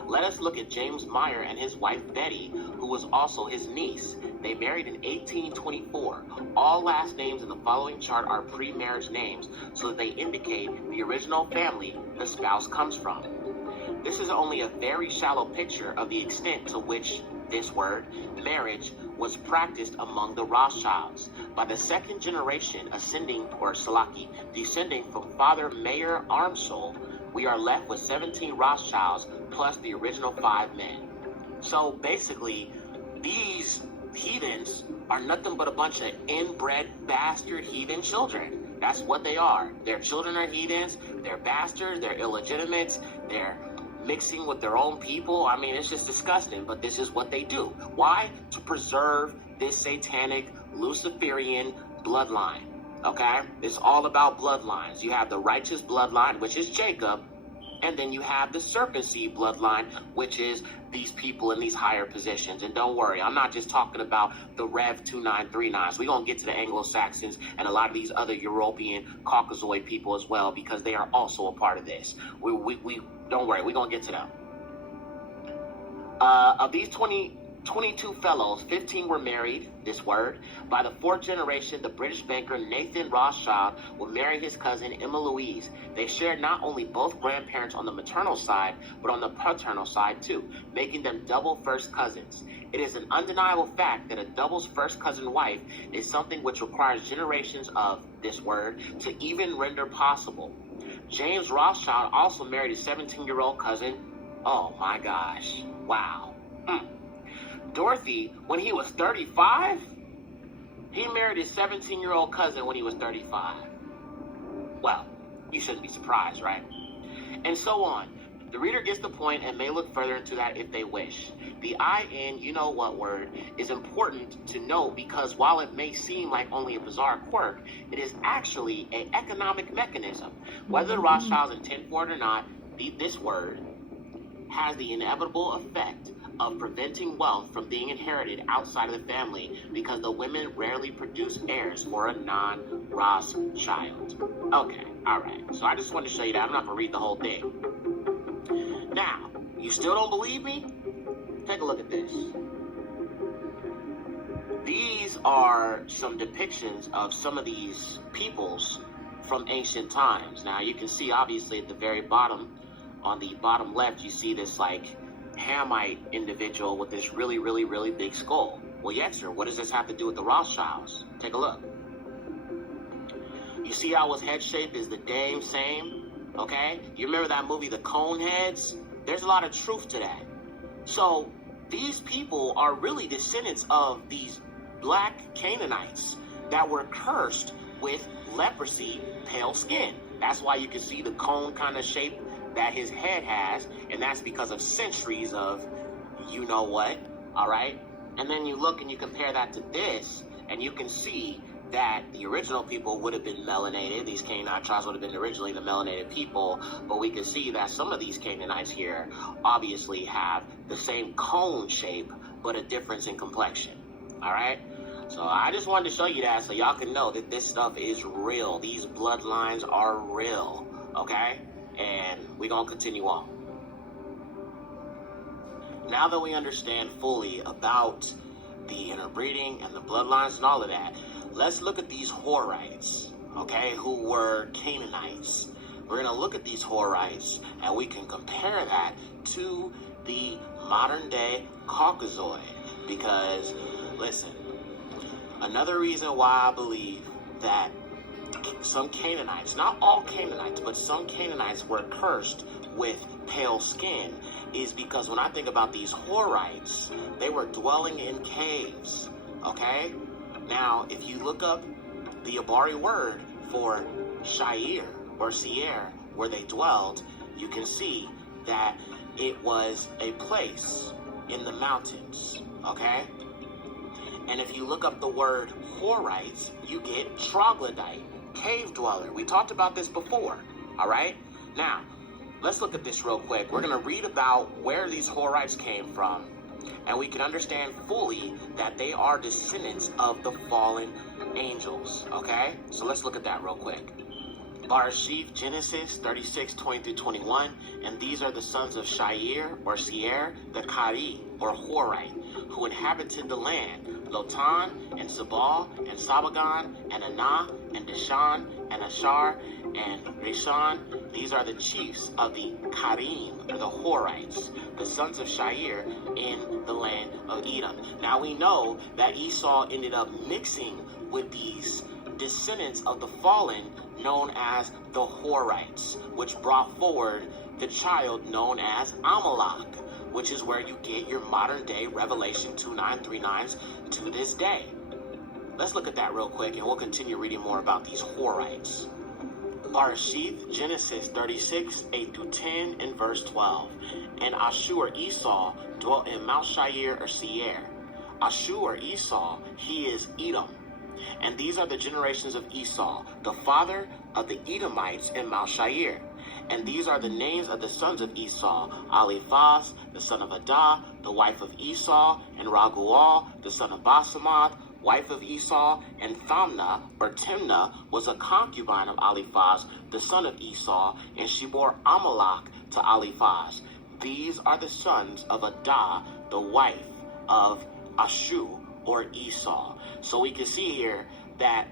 Let us look at James Meyer and his wife Betty, who was also his niece. They married in 1824. All last names in the following chart are pre-marriage names, so that they indicate the original family the spouse comes from. This is only a very shallow picture of the extent to which this word, marriage, was practiced among the Rothschilds. By the second generation descending from Father Mayer Armsel, we are left with 17 Rothschilds plus the original 5 men. So basically, these heathens are nothing but a bunch of inbred bastard heathen children. That's what they are. Their children are heathens, they're bastards, they're illegitimate, they're mixing with their own people. I mean, it's just disgusting, but this is what they do. Why? To preserve this satanic Luciferian bloodline. Okay? It's all about bloodlines. You have the righteous bloodline, which is Jacob, and then you have the serpent seed bloodline, which is these people in these higher positions. And don't worry, I'm not just talking about the Rev 2939s. We're going to get to the Anglo-Saxons and a lot of these other European Caucasoid people as well, because they are also a part of this. We don't worry, we're going to get to them. Of these 22 fellows, 15 were married, this word. By the 4th generation, the British banker Nathan Rothschild would marry his cousin Emma Louise. They shared not only both grandparents on the maternal side, but on the paternal side too, making them double first cousins. It is an undeniable fact that a double's first cousin wife is something which requires generations of this word to even render possible. James Rothschild also married his 17-year-old cousin. Oh my gosh. Wow. Dorothy, when he was 35, he married his 17-year-old cousin when he was 35. Well, you shouldn't be surprised, right? And so on. The reader gets the point and may look further into that if they wish. The IN, you know what word, is important to note because while it may seem like only a bizarre quirk, it is actually an economic mechanism. Whether the Rothschilds intend for it or not, this word has the inevitable effect of preventing wealth from being inherited outside of the family because the women rarely produce heirs for a non-Rothschild. Okay, alright. So I just wanted to show you that. I'm not going to read the whole thing. Now, you still don't believe me? Take a look at this. These are some depictions of some of these peoples from ancient times. Now, you can see obviously at the very bottom, on the bottom left, you see this like Hamite individual with this really, really, really big skull. Well, yes, sir. What does this have to do with the Rothschilds? Take a look. You see how his head shape is the damn same? Okay? You remember that movie, The Coneheads? There's a lot of truth to that. So, these people are really descendants of these black Canaanites that were cursed with leprosy, pale skin. That's why you can see the cone kind of shape that his head has, and that's because of centuries of you know what, all right? And then you look and you compare that to this, and you can see that the original people would have been melanated. These Canaanite tribes would have been originally the melanated people, but we can see that some of these Canaanites here obviously have the same cone shape, but a difference in complexion. All right? So I just wanted to show you that so y'all can know that this stuff is real. These bloodlines are real, okay? And we're going to continue on. Now that we understand fully about the interbreeding and the bloodlines and all of that, let's look at these Horites, okay, who were Canaanites. We're going to look at these Horites, and we can compare that to the modern-day Caucasoid. Because, listen, another reason why I believe that some Canaanites, not all Canaanites, but some Canaanites were cursed with pale skin is because when I think about these Horites, they were dwelling in caves, okay? Now, if you look up the Abari word for Shair or Seir, where they dwelled, you can see that it was a place in the mountains, okay? And if you look up the word Horites, you get troglodyte, cave dweller. We talked about this before, all right? Now, let's look at this real quick. We're going to read about where these Horites came from, and we can understand fully that they are descendants of the fallen angels, okay? So let's look at that real quick. Barashith, Genesis 36:20-21, and these are the sons of Shair or Seir, the Kari or Horite, who inhabited the land, Lotan and Sabal and Sabagan and Anah and Dishan and Ashar and Reshan. These are the chiefs of the Karim, or the Horites, the sons of Shair in the land of Edom. Now we know that Esau ended up mixing with these descendants of the fallen known as the Horites, which brought forward the child known as Amalek, which is where you get your modern day Revelation 2939s to this day. Let's look at that real quick and we'll continue reading more about these Horites. Barashith, Genesis 36:8-10 and verse 12. And Ashur Esau dwelt in Mount Shair or Seir. Ashur Esau, he is Edom. And these are the generations of Esau, the father of the Edomites in Mount Shair. And these are the names of the sons of Esau: Eliphaz, the son of Adah, the wife of Esau, and Raguel, the son of Basemath, wife of Esau, and Thamnah, or Timnah, was a concubine of Eliphaz, the son of Esau, and she bore Amalek to Eliphaz. These are the sons of Adah, the wife of Ashur, or Esau. So we can see here that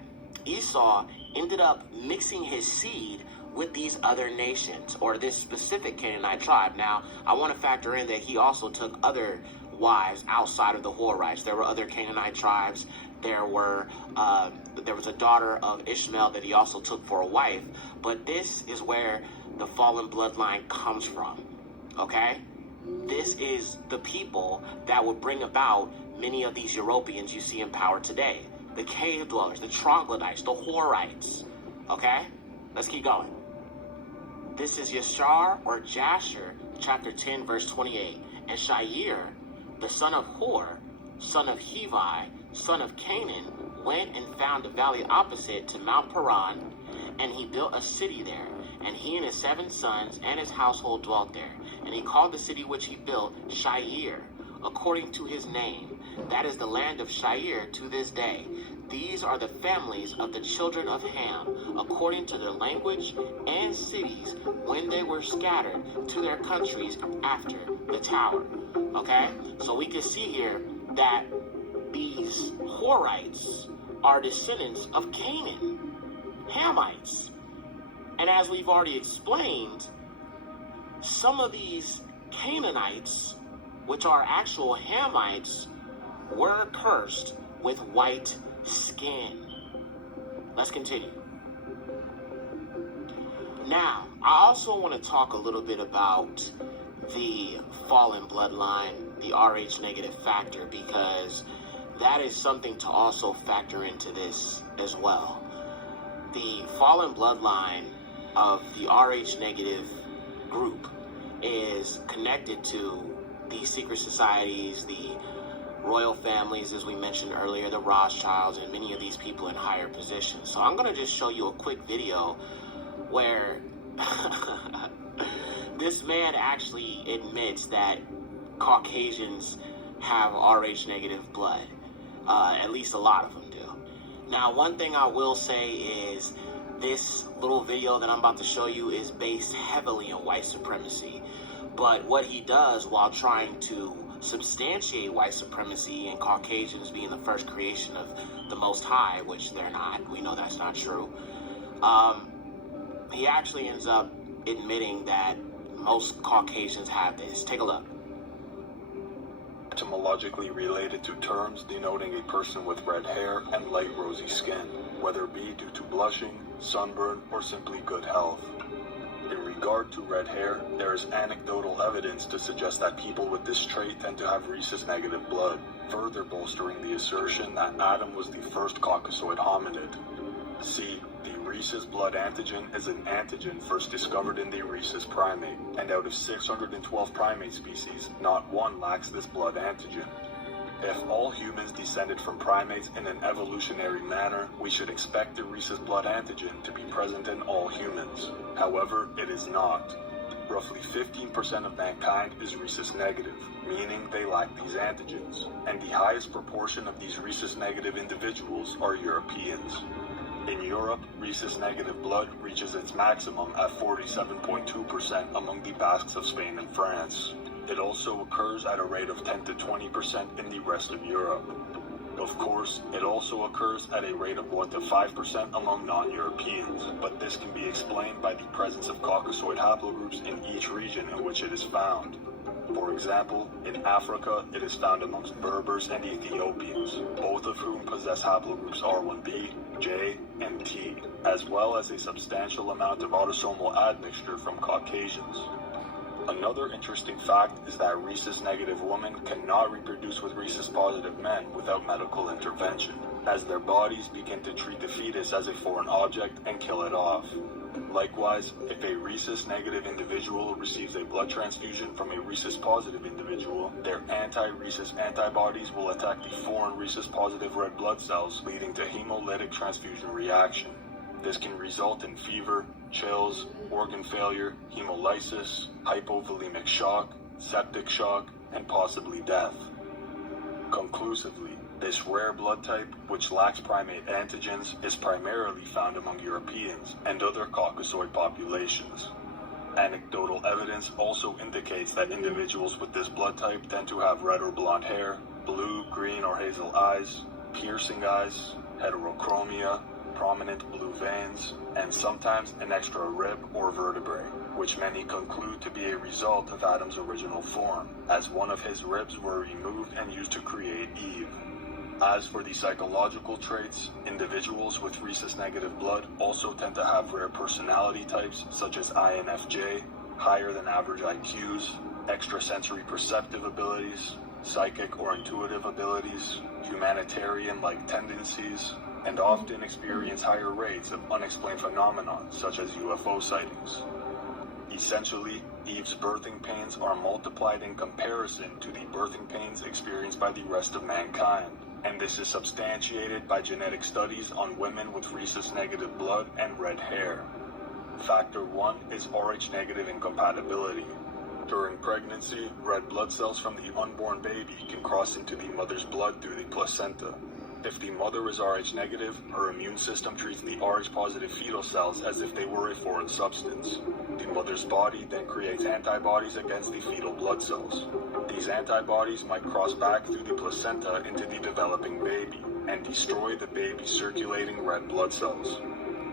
Esau ended up mixing his seed with these other nations, or this specific Canaanite tribe. Now, I want to factor in that he also took other wives outside of the Horites. There were other Canaanite tribes. There was a daughter of Ishmael that he also took for a wife. But this is where the fallen bloodline comes from, okay? This is the people that would bring about many of these Europeans you see in power today. The cave dwellers, the troglodytes, the Horites, okay? Let's keep going. This is Yashar or Jasher, chapter 10, verse 28. And Shair, the son of Hor, son of Hevi, son of Canaan, went and found a valley opposite to Mount Paran, and he built a city there. And he and his 7 sons and his household dwelt there. And he called the city which he built Shair, according to his name. That is the land of Shair to this day. These are the families of the children of Ham, according to their language and cities, when they were scattered to their countries after the tower. Okay? So we can see here that these Horites are descendants of Canaan, Hamites. And as we've already explained, some of these Canaanites, which are actual Hamites, were cursed with white skin. Let's continue. Now, I also want to talk a little bit about the fallen bloodline, the Rh negative factor, because that is something to also factor into this as well. The fallen bloodline of the Rh negative group is connected to the secret societies, the royal families, as we mentioned earlier, the Rothschilds, and many of these people in higher positions. So I'm going to just show you a quick video where this man actually admits that Caucasians have Rh negative blood. At least a lot of them do. Now, one thing I will say is this little video that I'm about to show you is based heavily on white supremacy. But what he does while trying to substantiate white supremacy and Caucasians being the first creation of the Most High, which they're not, we know that's not true, he actually ends up admitting that most Caucasians have this. Take a look. Etymologically related to terms denoting a person with red hair and light rosy skin, whether it be due to blushing, sunburn, or simply good health. In regard to red hair, there is anecdotal evidence to suggest that people with this trait tend to have rhesus negative blood, further bolstering the assertion that Adam was the first Caucasoid hominid. See, the rhesus blood antigen is an antigen first discovered in the rhesus primate, and out of 612 primate species, not one lacks this blood antigen. If all humans descended from primates in an evolutionary manner, we should expect the rhesus blood antigen to be present in all humans. However, it is not. Roughly 15% of mankind is rhesus negative, meaning they lack these antigens, and the highest proportion of these rhesus negative individuals are Europeans. In Europe, rhesus negative blood reaches its maximum at 47.2% among the Basques of Spain and France. It also occurs at a rate of 10 to 20% in the rest of Europe. Of course, it also occurs at a rate of 1 to 5% among non-Europeans, but this can be explained by the presence of Caucasoid haplogroups in each region in which it is found. For example, in Africa, it is found amongst Berbers and Ethiopians, both of whom possess haplogroups R1b, J, and T, as well as a substantial amount of autosomal admixture from Caucasians. Another interesting fact is that rhesus-negative women cannot reproduce with rhesus-positive men without medical intervention, as their bodies begin to treat the fetus as a foreign object and kill it off. Likewise, if a rhesus-negative individual receives a blood transfusion from a rhesus-positive individual, their anti-rhesus antibodies will attack the foreign rhesus-positive red blood cells, leading to hemolytic transfusion reaction. This can result in fever, chills, organ failure, hemolysis, hypovolemic shock, septic shock, and possibly death. Conclusively, this rare blood type, which lacks primate antigens, is primarily found among Europeans and other Caucasoid populations. Anecdotal evidence also indicates that individuals with this blood type tend to have red or blonde hair, blue, green, or hazel eyes, piercing eyes, heterochromia, prominent blue veins, and sometimes an extra rib or vertebrae, which many conclude to be a result of Adam's original form, as one of his ribs were removed and used to create Eve. As for the psychological traits, individuals with rhesus-negative blood also tend to have rare personality types such as INFJ, higher than average IQs, extrasensory perceptive abilities, psychic or intuitive abilities, humanitarian-like tendencies, and often experience higher rates of unexplained phenomena such as UFO sightings. Essentially, Eve's birthing pains are multiplied in comparison to the birthing pains experienced by the rest of mankind, and this is substantiated by genetic studies on women with rhesus-negative blood and red hair. Factor 1 is Rh-negative incompatibility. During pregnancy, red blood cells from the unborn baby can cross into the mother's blood through the placenta. If the mother is Rh-negative, her immune system treats the Rh-positive fetal cells as if they were a foreign substance. The mother's body then creates antibodies against the fetal blood cells. These antibodies might cross back through the placenta into the developing baby and destroy the baby's circulating red blood cells.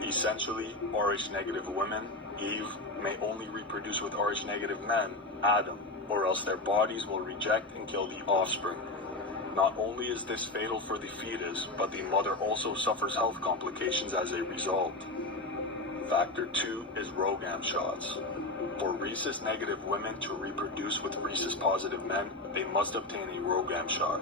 Essentially, Rh-negative women, Eve, may only reproduce with Rh-negative men, Adam, or else their bodies will reject and kill the offspring. Not only is this fatal for the fetus, but the mother also suffers health complications as a result. Factor 2 is ROGAM shots. For rhesus-negative women to reproduce with rhesus-positive men, they must obtain a ROGAM shot.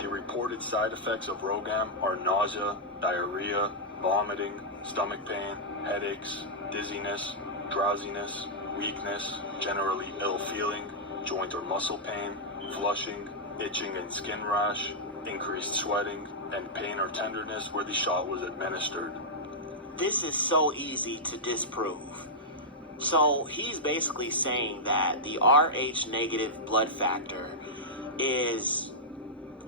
The reported side effects of ROGAM are nausea, diarrhea, vomiting, stomach pain, headaches, dizziness, drowsiness, weakness, generally ill feeling, joint or muscle pain, flushing, itching and skin rash, increased sweating, and pain or tenderness where the shot was administered. This is so easy to disprove. So he's basically saying that the Rh negative blood factor is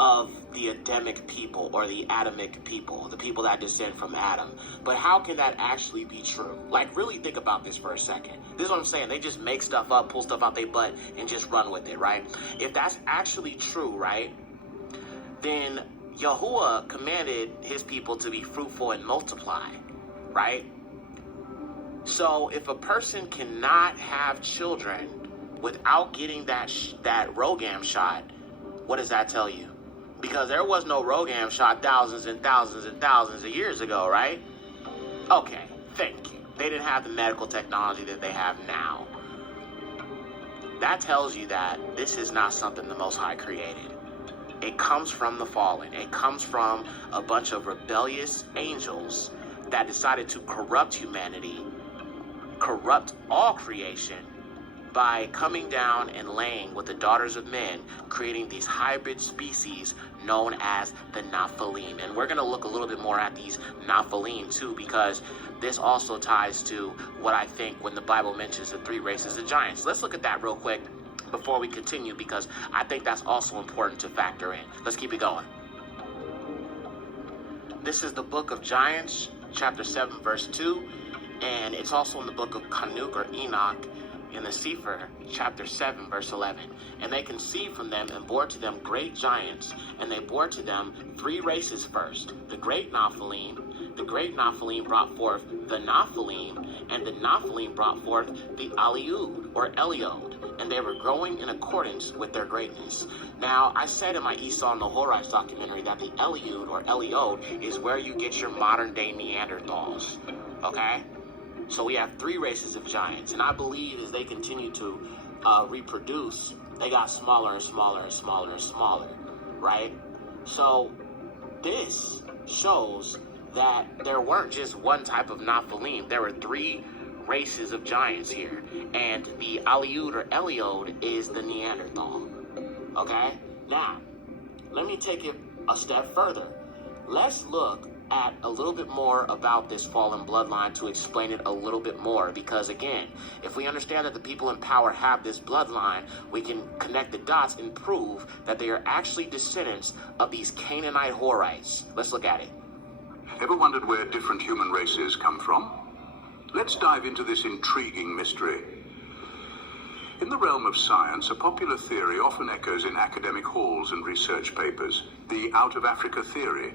of the Adamic people, or the Adamic people, the people that descend from Adam. But how can that actually be true? Like, really think about this for a second. This is what I'm saying. They just make stuff up, pull stuff out their butt, and just run with it, right? If that's actually true, right, then Yahuwah commanded his people to be fruitful and multiply, right? So if a person cannot have children without getting that Rogam shot, what does that tell you? Because there was no Rogam shot thousands and thousands and thousands of years ago, right? Okay, thank you. They didn't have the medical technology that they have now. That tells you that this is not something the Most High created. It comes from the fallen. It comes from a bunch of rebellious angels that decided to corrupt humanity, corrupt all creation, by coming down and laying with the daughters of men, creating these hybrid species known as the Nephilim. And we're going to look a little bit more at these Nephilim too, because this also ties to what I think when the Bible mentions the 3 races of giants. Let's look at that real quick before we continue, because I think that's also important to factor in. Let's keep it going. This is the book of Giants, chapter 7, verse 2, and it's also in the book of Kanuk or Enoch, in the Sefer, chapter 7, verse 11. And they conceived from them and bore to them great giants, and they bore to them 3 races first. The great Nephilim. The great Nephilim brought forth the Nephilim, and the Nephilim brought forth the Eliud, or Eliod, and they were growing in accordance with their greatness. Now, I said in my Esau and the Horites documentary that the Eliud, or Eliod, is where you get your modern-day Neanderthals, okay? So we have 3 races of giants, and I believe as they continue to reproduce, they got smaller and smaller and smaller and smaller, right? So this shows that there weren't just one type of Nephilim. There were 3 races of giants here, and the Eliud or Eliod is the Neanderthal, okay? Now, let me take it a step further. Let's look at a little bit more about this fallen bloodline to explain it a little bit more, because again, if we understand that the people in power have this bloodline, we can connect the dots and prove that they are actually descendants of these Canaanite Horites. Let's look at it. Ever wondered where different human races come from? Let's dive into this intriguing mystery. In the realm of science, a popular theory often echoes in academic halls and research papers, the out of Africa theory.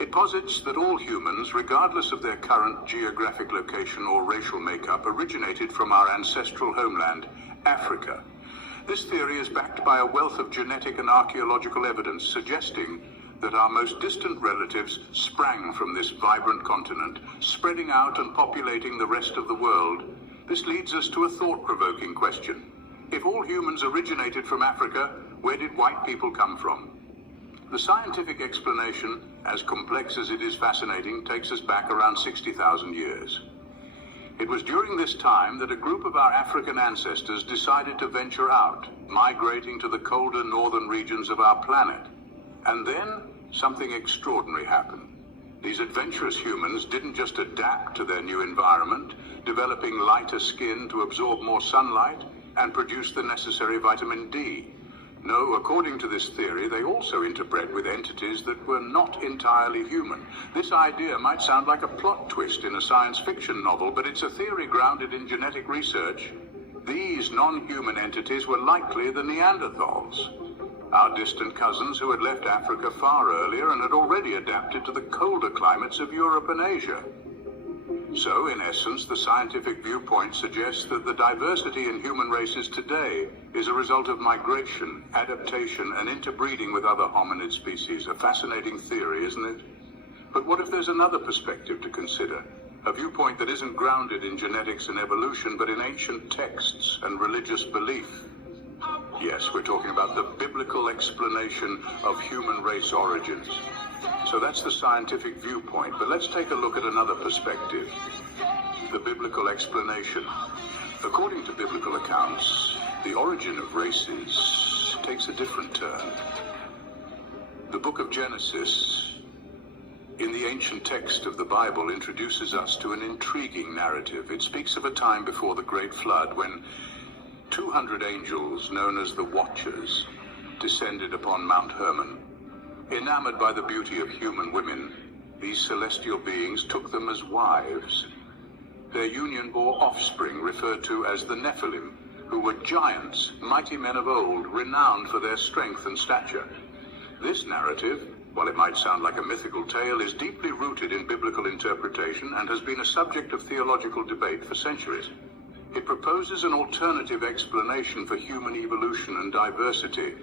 It posits that all humans, regardless of their current geographic location or racial makeup, originated from our ancestral homeland, Africa. This theory is backed by a wealth of genetic and archaeological evidence suggesting that our most distant relatives sprang from this vibrant continent, spreading out and populating the rest of the world. This leads us to a thought-provoking question. If all humans originated from Africa, where did white people come from? The scientific explanation, as complex as it is fascinating, takes us back around 60,000 years. It was during this time that a group of our African ancestors decided to venture out, migrating to the colder northern regions of our planet. And then, something extraordinary happened. These adventurous humans didn't just adapt to their new environment, developing lighter skin to absorb more sunlight and produce the necessary vitamin D. No, according to this theory, they also interbred with entities that were not entirely human. This idea might sound like a plot twist in a science fiction novel, but it's a theory grounded in genetic research. These non-human entities were likely the Neanderthals, our distant cousins who had left Africa far earlier and had already adapted to the colder climates of Europe and Asia. So, in essence, the scientific viewpoint suggests that the diversity in human races today is a result of migration, adaptation, and interbreeding with other hominid species. A fascinating theory, isn't it? But what if there's another perspective to consider? A viewpoint that isn't grounded in genetics and evolution, but in ancient texts and religious belief. Yes, we're talking about the biblical explanation of human race origins. So that's the scientific viewpoint, but let's take a look at another perspective, the biblical explanation. According to biblical accounts, the origin of races takes a different turn. The book of Genesis, in the ancient text of the Bible, introduces us to an intriguing narrative. It speaks of a time before the Great Flood when 200 angels, known as the Watchers, descended upon Mount Hermon. Enamored by the beauty of human women, these celestial beings took them as wives. Their union bore offspring referred to as the Nephilim, who were giants, mighty men of old, renowned for their strength and stature. This narrative, while it might sound like a mythical tale, is deeply rooted in biblical interpretation and has been a subject of theological debate for centuries. It proposes an alternative explanation for human evolution and diversity.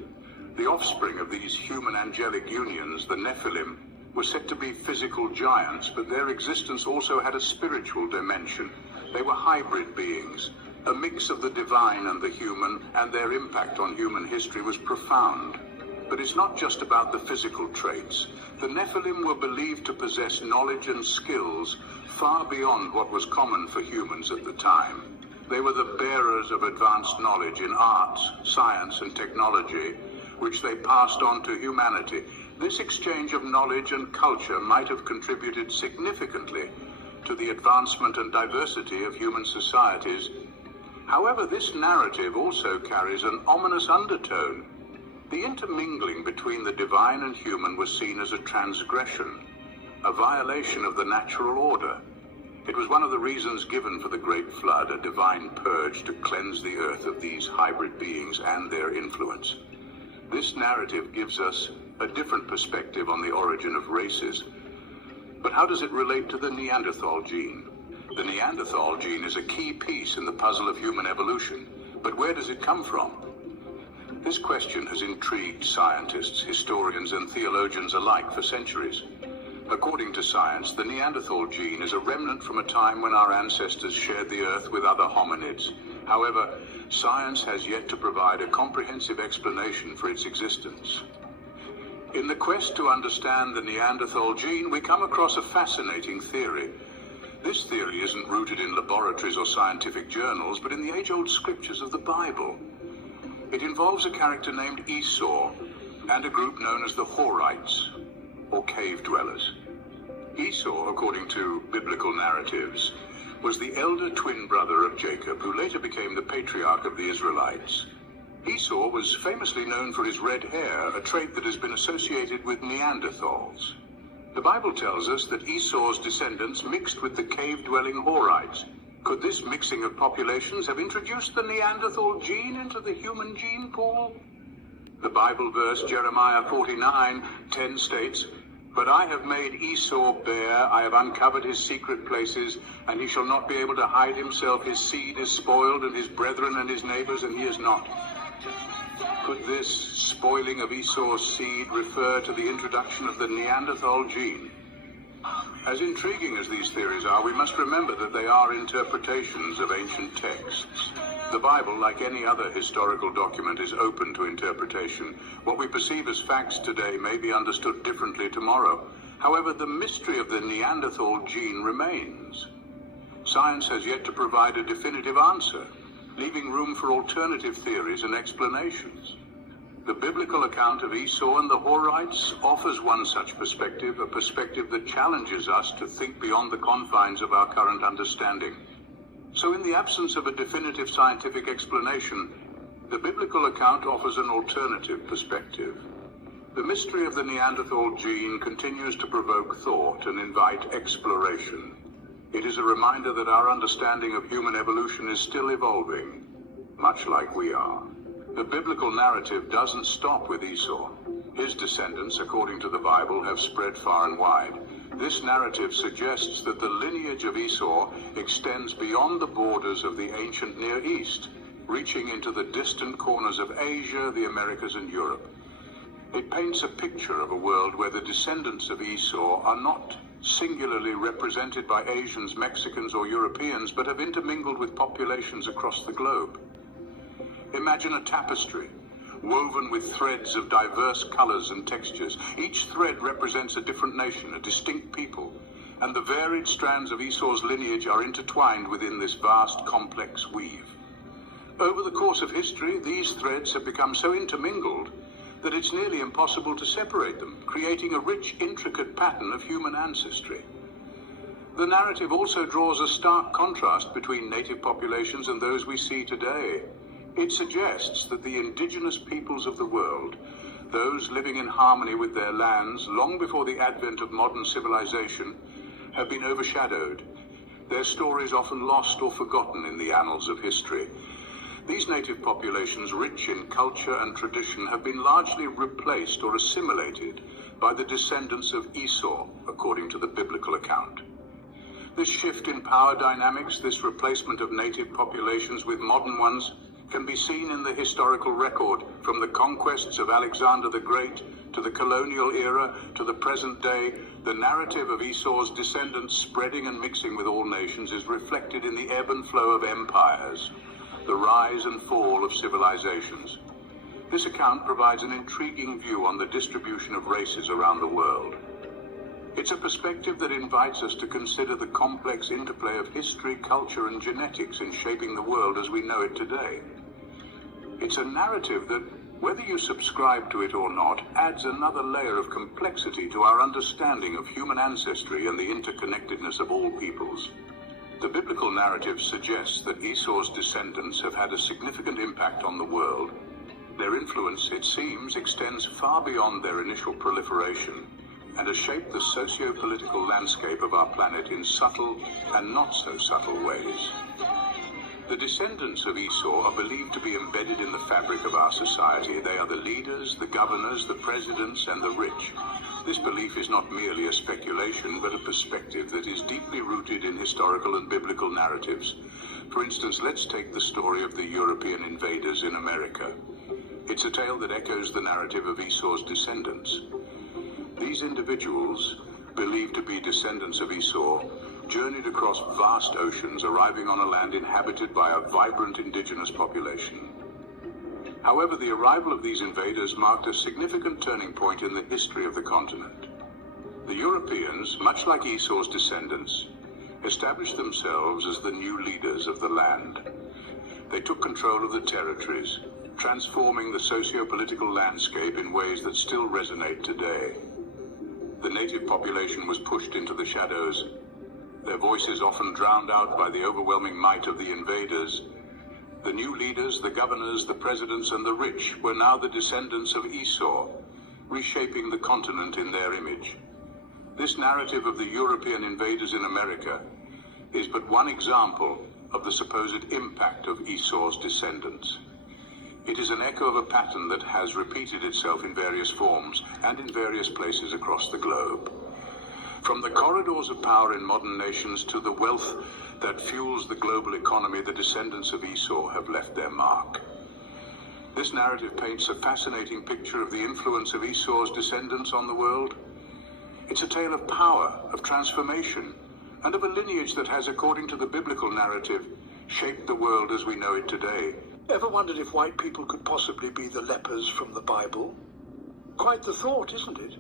The offspring of these human angelic unions, the Nephilim, were said to be physical giants, but their existence also had a spiritual dimension. They were hybrid beings, a mix of the divine and the human, and their impact on human history was profound. But it's not just about the physical traits. The Nephilim were believed to possess knowledge and skills far beyond what was common for humans at the time. They were the bearers of advanced knowledge in arts, science, and technology, which they passed on to humanity. This exchange of knowledge and culture might have contributed significantly to the advancement and diversity of human societies. However, this narrative also carries an ominous undertone. The intermingling between the divine and human was seen as a transgression, a violation of the natural order. It was one of the reasons given for the Great Flood, a divine purge to cleanse the earth of these hybrid beings and their influence. This narrative gives us a different perspective on the origin of races. But how does it relate to the Neanderthal gene? The Neanderthal gene is a key piece in the puzzle of human evolution. But where does it come from? This question has intrigued scientists, historians, and theologians alike for centuries. According to science, the Neanderthal gene is a remnant from a time when our ancestors shared the earth with other hominids. However, science has yet to provide a comprehensive explanation for its existence. In the quest to understand the Neanderthal gene, we come across a fascinating theory. This theory isn't rooted in laboratories or scientific journals, but in the age-old scriptures of the Bible. It involves a character named Esau and a group known as the Horites, or cave dwellers. Esau, according to biblical narratives, was the elder twin brother of Jacob, who later became the patriarch of the Israelites. Esau was famously known for his red hair, a trait that has been associated with Neanderthals. The Bible tells us that Esau's descendants mixed with the cave-dwelling Horites. Could this mixing of populations have introduced the Neanderthal gene into the human gene pool? The Bible verse Jeremiah 49:10 states, "But I have made Esau bare, I have uncovered his secret places, and he shall not be able to hide himself. His seed is spoiled, and his brethren and his neighbors, and he is not." Could this spoiling of Esau's seed refer to the introduction of the Neanderthal gene? As intriguing as these theories are, we must remember that they are interpretations of ancient texts. The Bible, like any other historical document, is open to interpretation. What we perceive as facts today may be understood differently tomorrow. However, the mystery of the Neanderthal gene remains. Science has yet to provide a definitive answer, leaving room for alternative theories and explanations. The biblical account of Esau and the Horites offers one such perspective, a perspective that challenges us to think beyond the confines of our current understanding. So in the absence of a definitive scientific explanation, the biblical account offers an alternative perspective. The mystery of the Neanderthal gene continues to provoke thought and invite exploration. It is a reminder that our understanding of human evolution is still evolving, much like we are. The biblical narrative doesn't stop with Esau. His descendants, according to the Bible, have spread far and wide. This narrative suggests that the lineage of Esau extends beyond the borders of the ancient Near East, reaching into the distant corners of Asia, the Americas, and Europe. It paints a picture of a world where the descendants of Esau are not singularly represented by Asians, Mexicans, or Europeans, but have intermingled with populations across the globe. Imagine a tapestry. woven with threads of diverse colors and textures. Each thread represents a different nation, a distinct people, and the varied strands of Esau's lineage are intertwined within this vast, complex weave. Over the course of history, these threads have become so intermingled that it's nearly impossible to separate them, creating a rich, intricate pattern of human ancestry. The narrative also draws a stark contrast between native populations and those we see today. It suggests that the indigenous peoples of the world, those living in harmony with their lands long before the advent of modern civilization, have been overshadowed, their stories often lost or forgotten in the annals of history. These native populations, rich in culture and tradition, have been largely replaced or assimilated by the descendants of Esau, according to the biblical account. This shift in power dynamics, this replacement of native populations with modern ones, can be seen in the historical record, from the conquests of Alexander the Great to the colonial era to the present day. The narrative of Esau's descendants spreading and mixing with all nations is reflected in the ebb and flow of empires, the rise and fall of civilizations. This account provides an intriguing view on the distribution of races around the world. It's a perspective that invites us to consider the complex interplay of history, culture, and genetics in shaping the world as we know it today. It's a narrative that, whether you subscribe to it or not, adds another layer of complexity to our understanding of human ancestry and the interconnectedness of all peoples. The biblical narrative suggests that Esau's descendants have had a significant impact on the world. Their influence, it seems, extends far beyond their initial proliferation and has shaped the socio-political landscape of our planet in subtle and not so subtle ways. The descendants of Esau are believed to be embedded in the fabric of our society. They are the leaders, the governors, the presidents, and the rich. This belief is not merely a speculation, but a perspective that is deeply rooted in historical and biblical narratives. For instance, let's take the story of the European invaders in America. It's a tale that echoes the narrative of Esau's descendants. These individuals, believed to be descendants of Esau, journeyed across vast oceans, arriving on a land inhabited by a vibrant indigenous population. However, the arrival of these invaders marked a significant turning point in the history of the continent. The Europeans, much like Esau's descendants, established themselves as the new leaders of the land. They took control of the territories, transforming the socio-political landscape in ways that still resonate today. The native population was pushed into the shadows, their voices often drowned out by the overwhelming might of the invaders. The new leaders, the governors, the presidents, and the rich were now the descendants of Esau, reshaping the continent in their image. This narrative of the European invaders in America is but one example of the supposed impact of Esau's descendants. It is an echo of a pattern that has repeated itself in various forms and in various places across the globe. From the corridors of power in modern nations to the wealth that fuels the global economy, the descendants of Esau have left their mark. This narrative paints a fascinating picture of the influence of Esau's descendants on the world. It's a tale of power, of transformation, and of a lineage that has, according to the biblical narrative, shaped the world as we know it today. Ever wondered if white people could possibly be the lepers from the Bible? Quite the thought, isn't it?